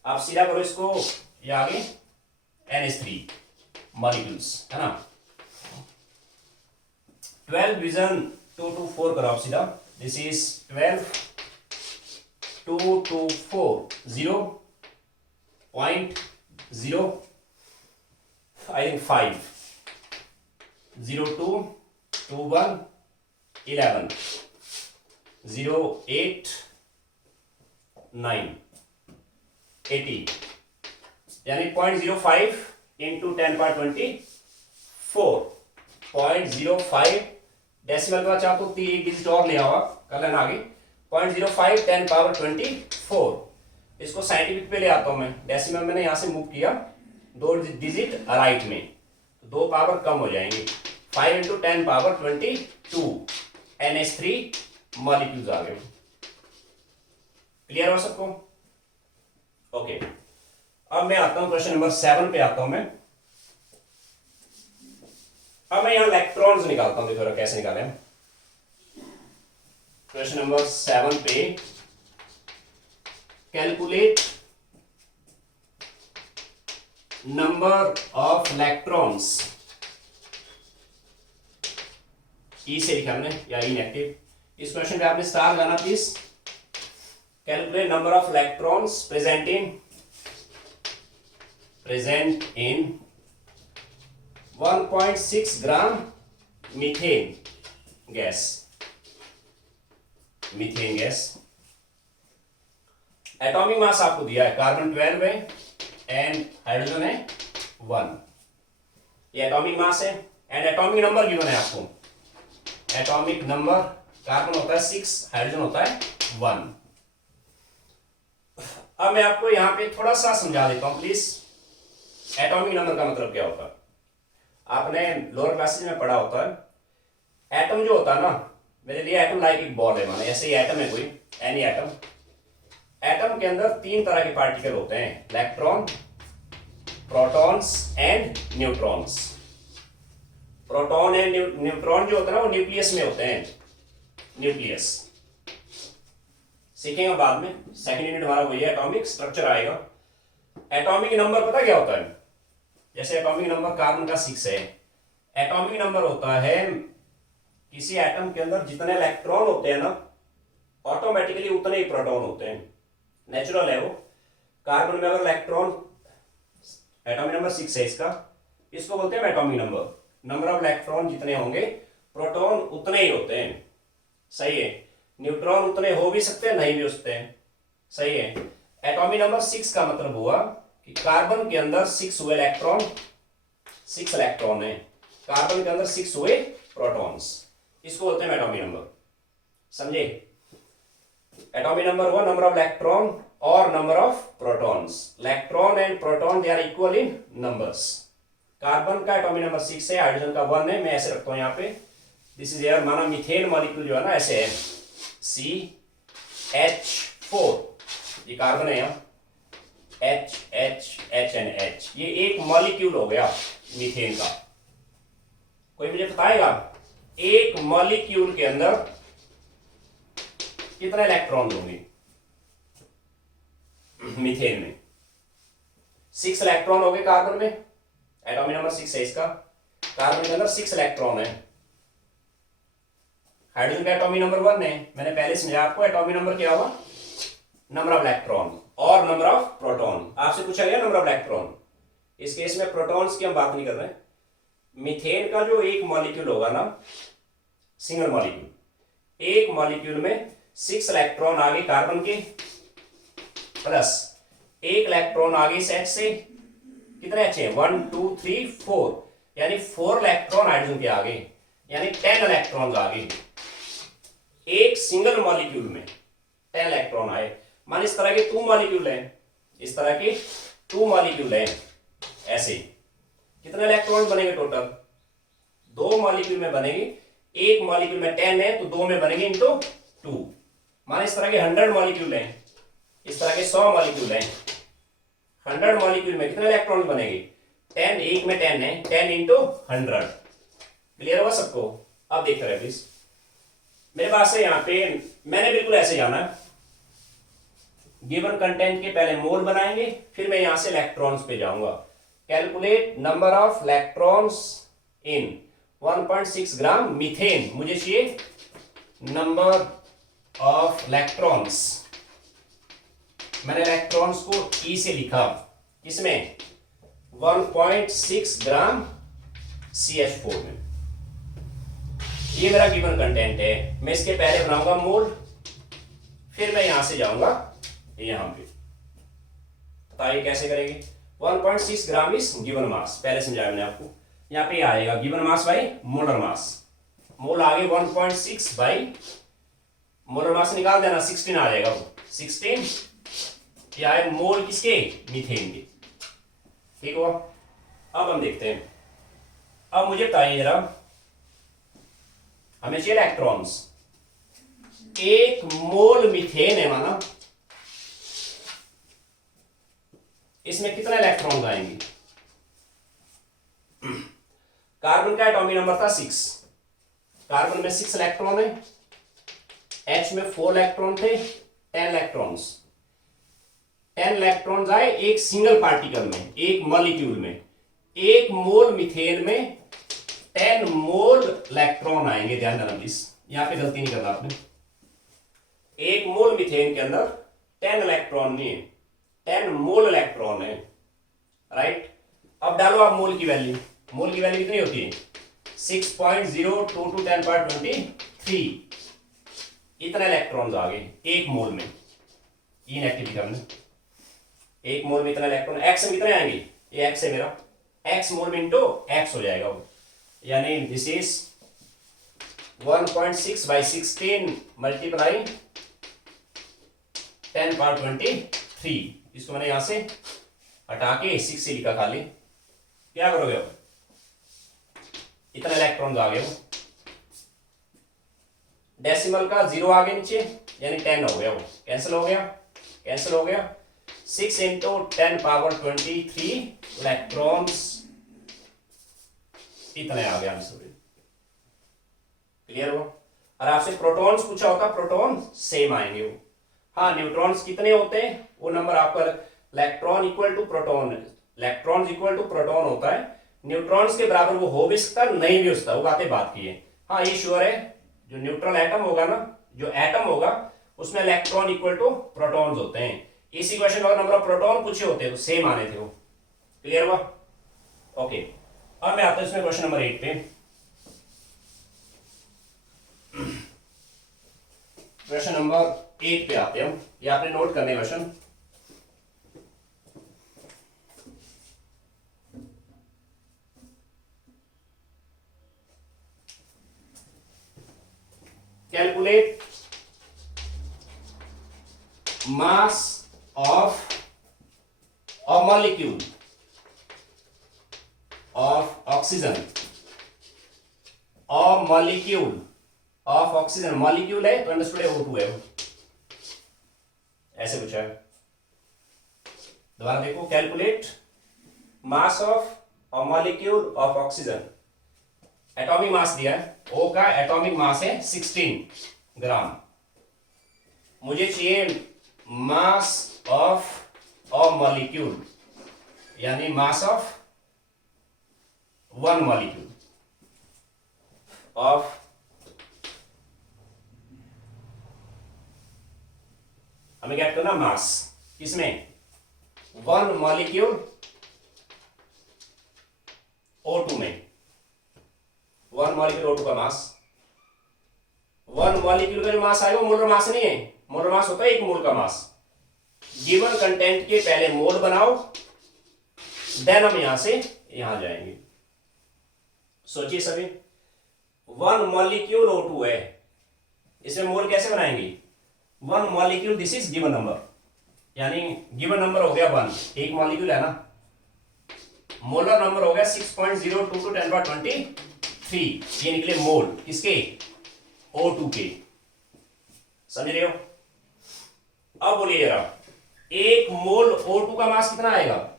आप सीधा करो इसको, ये आ गए NH3 मॉलिक्यूल्स, है ना। 12 डिवीजन 2 to 4 करो आप सीधा, this is 12 2 to 4 0.0 I think 5 02 21 11 08 9 80, यानी 0.05 इंटू 10/24 0.05। डेसिमल का चाहो तो एक डिजिट और ले आओ, कर लेना आगे। 0.05 10/24। इसको साइंटिफिक पे ले आता हूं मैं, डेसिमल मैंने यहां से मूव किया 2 डिजिट राइट में, तो 2 पावर कम हो जाएंगे। 5 इंटू 10⁻22 NH3 मॉलिक्यूल्स आ गए। क्लियर हो सबको? ओके, अब मैं आता हूं क्वेश्चन नंबर 7 पे आता हूं मैं। अब मैं यहां इलेक्ट्रॉन्स निकालता हूं, देखो कैसे निकाले हम। क्वेश्चन नंबर 7 पे कैलकुलेट नंबर ऑफ इलेक्ट्रॉन्स, ई से लिखा हमने या इनएक्टिव। इस क्वेश्चन पे आपने स्टार लगाना please. Calculate number of electrons present in 1.6 gram methane gas. Atomic mass आपको दिया है, कार्बन 12 है एंड हाइड्रोजन है 1। ये एटॉमिक मास है एंड एटॉमिक नंबर गिवन है आपको। एटॉमिक नंबर कार्बन होता है 6, हाइड्रोजन होता है 1। अब मैं आपको यहां पे थोड़ा सा समझा देता हूं प्लीज, एटॉमिक नंबर का मतलब क्या होता है। आपने लोअर क्लासेस में पढ़ा होता है, एटम जो होता है ना, मेरे लिए एटम लाइक एक बॉल है, माने ऐसे ही एटम है कोई, एनी एटम। एटम के अंदर 3 तरह के पार्टिकल होते हैं, electron, protons and neutrons. Proton and neutron जो होता है ना, वो न्यूक्लियस में होते हैं, न्यूक्लियस सीखेंगे बाद में, सेकंड यूनिट हमारा वही है, एटॉमिक स्ट्रक्चर आएगा। एटॉमिक नंबर पता क्या होता है, जैसे एटॉमिक नंबर कार्बन का 6 है, एटॉमिक नंबर होता है किसी एटम के अंदर जितने इलेक्ट्रॉन होते हैं ना, ऑटोमेटिकली उतने ही प्रोटॉन होते हैं, नेचुरल है वो। कार्बन में अगर इलेक्ट्रॉन, एटॉमिक नंबर 6 है इसका, इसको बोलते हैं atomic number. Number of electron जितने होंगे, प्रोटॉन उतने ही होते हैं, सही है। न्यूट्रॉन उतने हो भी सकते हैं, नहीं भी हो सकते हैं, सही है। एटॉमिक नंबर 6 का मतलब हुआ कि कार्बन के अंदर 6 हुए इलेक्ट्रॉन, 6 इलेक्ट्रॉन है, कार्बन के अंदर 6 हुए प्रोटॉन्स, इसको बोलते हैं एटॉमिक नंबर, समझे। एटॉमिक नंबर हुआ नंबर ऑफ इलेक्ट्रॉन और number of protons. Electron and proton they are equal in numbers. Carbon का एटॉमिक नंबर 6 है, हाइड्रोजन का 1 है, मैं ऐसे रखता हूं यहाँ पे, दिस इज एयर, माना मीथेन मॉलिक्यूल जो है ना ऐसे है, CH4, ये कार्बन है यहाँ, H H H and H, ये एक मॉलिक्यूल हो गया मीथेन का। कोई मुझे बताएगा एक मॉलिक्यूल के अंदर कितने इलेक्ट्रॉन होंगे मीथेन में? 6 इलेक्ट्रॉन हो गए कार्बन में, एटॉमिक नंबर 6 है इसका, कार्बन के अंदर 6 इलेक्ट्रॉन है। हाइड्रोजन का एटॉमिक नंबर 1 है, मैंने पहले समझाया आपको, एटॉमिक नंबर क्या हुआ, नंबर ऑफ इलेक्ट्रॉन और नंबर ऑफ प्रोटॉन। आपसे पूछा गया नंबर ऑफ इलेक्ट्रॉन, इस केस में प्रोटॉन्स की हम बात नहीं कर रहे हैं। मीथेन का जो एक मॉलिक्यूल होगा ना, सिंगल मॉलिक्यूल, एक मॉलिक्यूल में 6 इलेक्ट्रॉन आगे कार्बन के, प्लस 1 इलेक्ट्रॉन आगे इस H से, कितने H है, 1 2 3 4, यानी 4 इलेक्ट्रॉन हाइड्रोजन के आगे, यानी 10 इलेक्ट्रॉन आगे एक सिंगल मॉलिक्यूल में 10 इलेक्ट्रॉन आए। मान इस तरह के 2 मॉलिक्यूल हैं, इस तरह के 2 मॉलिक्यूल हैं, ऐसे कितने इलेक्ट्रॉन बनेंगे टोटल? 2 मॉलिक्यूल में बनेंगे, एक मॉलिक्यूल में 10 है तो 2 में बनेंगे इंटू 2। मान इस तरह के 100 मॉलिक्यूल हैं, इस तरह के 100 मॉलिक्यूल हैं, 100 मॉलिक्यूल में कितने इलेक्ट्रॉन बनेंगे? 10, एक में 10 है, 10 इंटू 100। क्लियर हुआ सबको? अब देखते रहे प्लीज, मेरे पास है यहाँ पे, मैंने बिल्कुल ऐसे जाना है, गिवन कंटेंट के पहले मोल बनाएंगे, फिर मैं यहां से इलेक्ट्रॉन्स पे जाऊंगा। Calculate number of electrons in 1.6 gram methane, मुझे चाहिए नंबर ऑफ इलेक्ट्रॉन्स। मैंने इलेक्ट्रॉन्स को ई से लिखा, किसमें? 1.6 ग्राम CH4 में। ये मेरा गिवन कंटेंट है, मैं इसके पहले बनाऊंगा मोल, फिर मैं यहां से जाऊंगा यहां पे। बताइए कैसे करेंगे? 1.6 ग्राम इज गिवन मास, पहले समझाया मैंने आपको, यहां पे आएगा given mass by molar mass, mole आगे 1.6 बाई मोलर मास निकाल देना, 16 आ जाएगा वो, 16 क्या है, मोल किसके? मीथेन के। ठीक हुआ? अब हम देखते हैं, अब मुझे बताइए जरा, हमें चाहिए इलेक्ट्रॉन्स, एक मोल मीथेन है माना, इसमें कितने इलेक्ट्रॉन आएंगे? कार्बन का एटॉमिक नंबर था 6, कार्बन में 6 इलेक्ट्रॉन है, H में 4 इलेक्ट्रॉन थे, 10 इलेक्ट्रॉन्स, 10 इलेक्ट्रॉन्स आए एक सिंगल पार्टिकल में, एक मॉलिक्यूल में। एक मोल मीथेन में 10 मोल इलेक्ट्रॉन आएंगे, ध्यान देना प्लीज, यहां पे गलती नहीं करना आपने। एक मोल मीथेन के अंदर 10 इलेक्ट्रॉन नहीं है, 10 मोल इलेक्ट्रॉन है, राइट। अब डालो आप मोल की वैल्यू, मोल की वैल्यू कितनी होती है? 6.022 10^23, इतने इलेक्ट्रॉन्स आ गए एक मोल में, इनएक्टिव करने, एक मोल में इतना इलेक्ट्रॉन, एक्स में कितने आएंगे? ये एक्स है मेरा, एक्स मोल में इंटू एक्स हो जाएगा वो, यानी this is 1.6 by 16 multiply 10 power 23। इसको मैंने यहां से हटा के 6 से लिखा खाली। क्या करोगे अब, इतने इलेक्ट्रॉन आ गए, डेसिमल का 0 आगे नीचे यानी 10 हो गया, वो कैंसिल हो गया, कैंसिल हो गया। 6 इंटू 10 पावर 23 इलेक्ट्रॉन्स, इतने आ गया आंसर। क्लियर हो। और आपसे प्रोटॉन्स पूछा होता, प्रोटॉन सेम आएंगे वो। हाँ, न्यूट्रॉन्स कितने होते हैं वो नंबर आपका, electron equal to proton, electrons equal to proton होता है। न्यूट्रॉन्स के बराबर वो हो भी सकता, नहीं भी हो सकता, वो बातें बात की है। हाँ ये श्योर है, जो न्यूट्रल एटम होगा ना, जो एटम होगा उसमें इलेक्ट्रॉन इक्वल टू प्रोटॉन्स होते हैं। इसी क्वेश्चन में अगर नंबर ऑफ प्रोटॉन पूछे होते तो सेम आने थे वो। क्लियर हुआ। ओके, अब मैं आता हूं इसमें क्वेश्चन नंबर 8 पे। क्वेश्चन नंबर 8 पे आते हैं हम। ये आपने नोट करने question. Calculate mass of a molecule of oxygen, a molecule of oxygen, molecule है तो अंडरस्टूड है O2 है, ऐसे पूछा है। दोबारा देखो, calculate mass of a molecule of oxygen. Atomic mass दिया है, O का एटॉमिक मास है 16 ग्राम। मुझे चाहिए मास ऑफ अ मॉलिक्यूल, यानी mass of one molecule of हमें क्या करना, मास किसमें, वन मॉलिक्यूल O2 में, वन मॉलिक्यूल O2 का मास। वन मॉलिक्यूल का जो मास आएगा वो मोलर मास नहीं है, मोलर मास होता है एक मोल का मास। गिवन कंटेंट के पहले मोल बनाओ, देन हम यहां से यहां जाएंगे। सोचिए सभी, वन मॉलिक्यूल O2 है, इसमें मोल कैसे बनाएंगे, one molecule, this is given number, यानी गिवन नंबर हो गया 1, एक मॉलिक्यूल है ना, मोलर नंबर हो गया 6.022 × 10⁻23, ये निकले मोल किसके, O2 के। समझ रहे हो। अब बोलिए जरा, एक मोल O2 का मास कितना आएगा,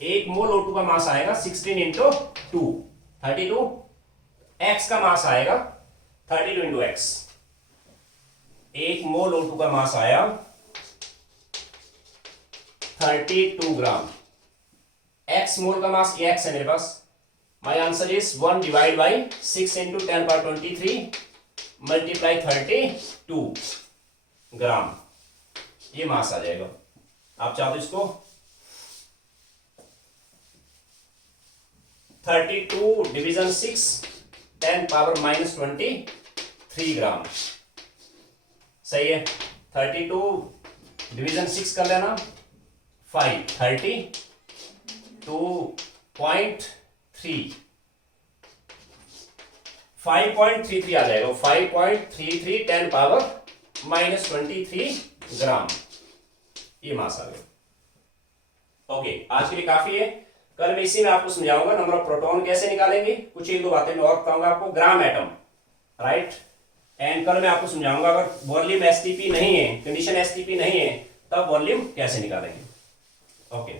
एक मोल O2 का मास आएगा 16 इंटू 2 32, X का मास आएगा 32 इंटू X। एक मोल O2 का मास आया 32 ग्राम। X मोल का मास, ये X है मेरे पास। My answer is 1 divide by 6 into 10⁻23 multiply 32 gram, ये मास आ जाएगा। आप चाहो तो इसको 32 डिवीजन 6 10⁻23 ग्राम, सही है। 32 डिवीजन 6 कर लेना, 5 32.3 5.33 आ जाएगा, 5.33 10⁻23 ग्राम, ये मास आ गया। ओके, आज के लिए काफी है। कल मैं इसी में आपको समझाऊंगा नंबर ऑफ प्रोटॉन कैसे निकालेंगे, कुछ एक दो बातें मैं और बताऊंगा आपको, ग्राम एटम, राइट। एंड कल मैं आपको समझाऊंगा अगर वॉल्यूम एसटीपी नहीं है, कंडीशन एसटीपी नहीं है, तब वॉल्यूम कैसे निकालेंगे। ओके।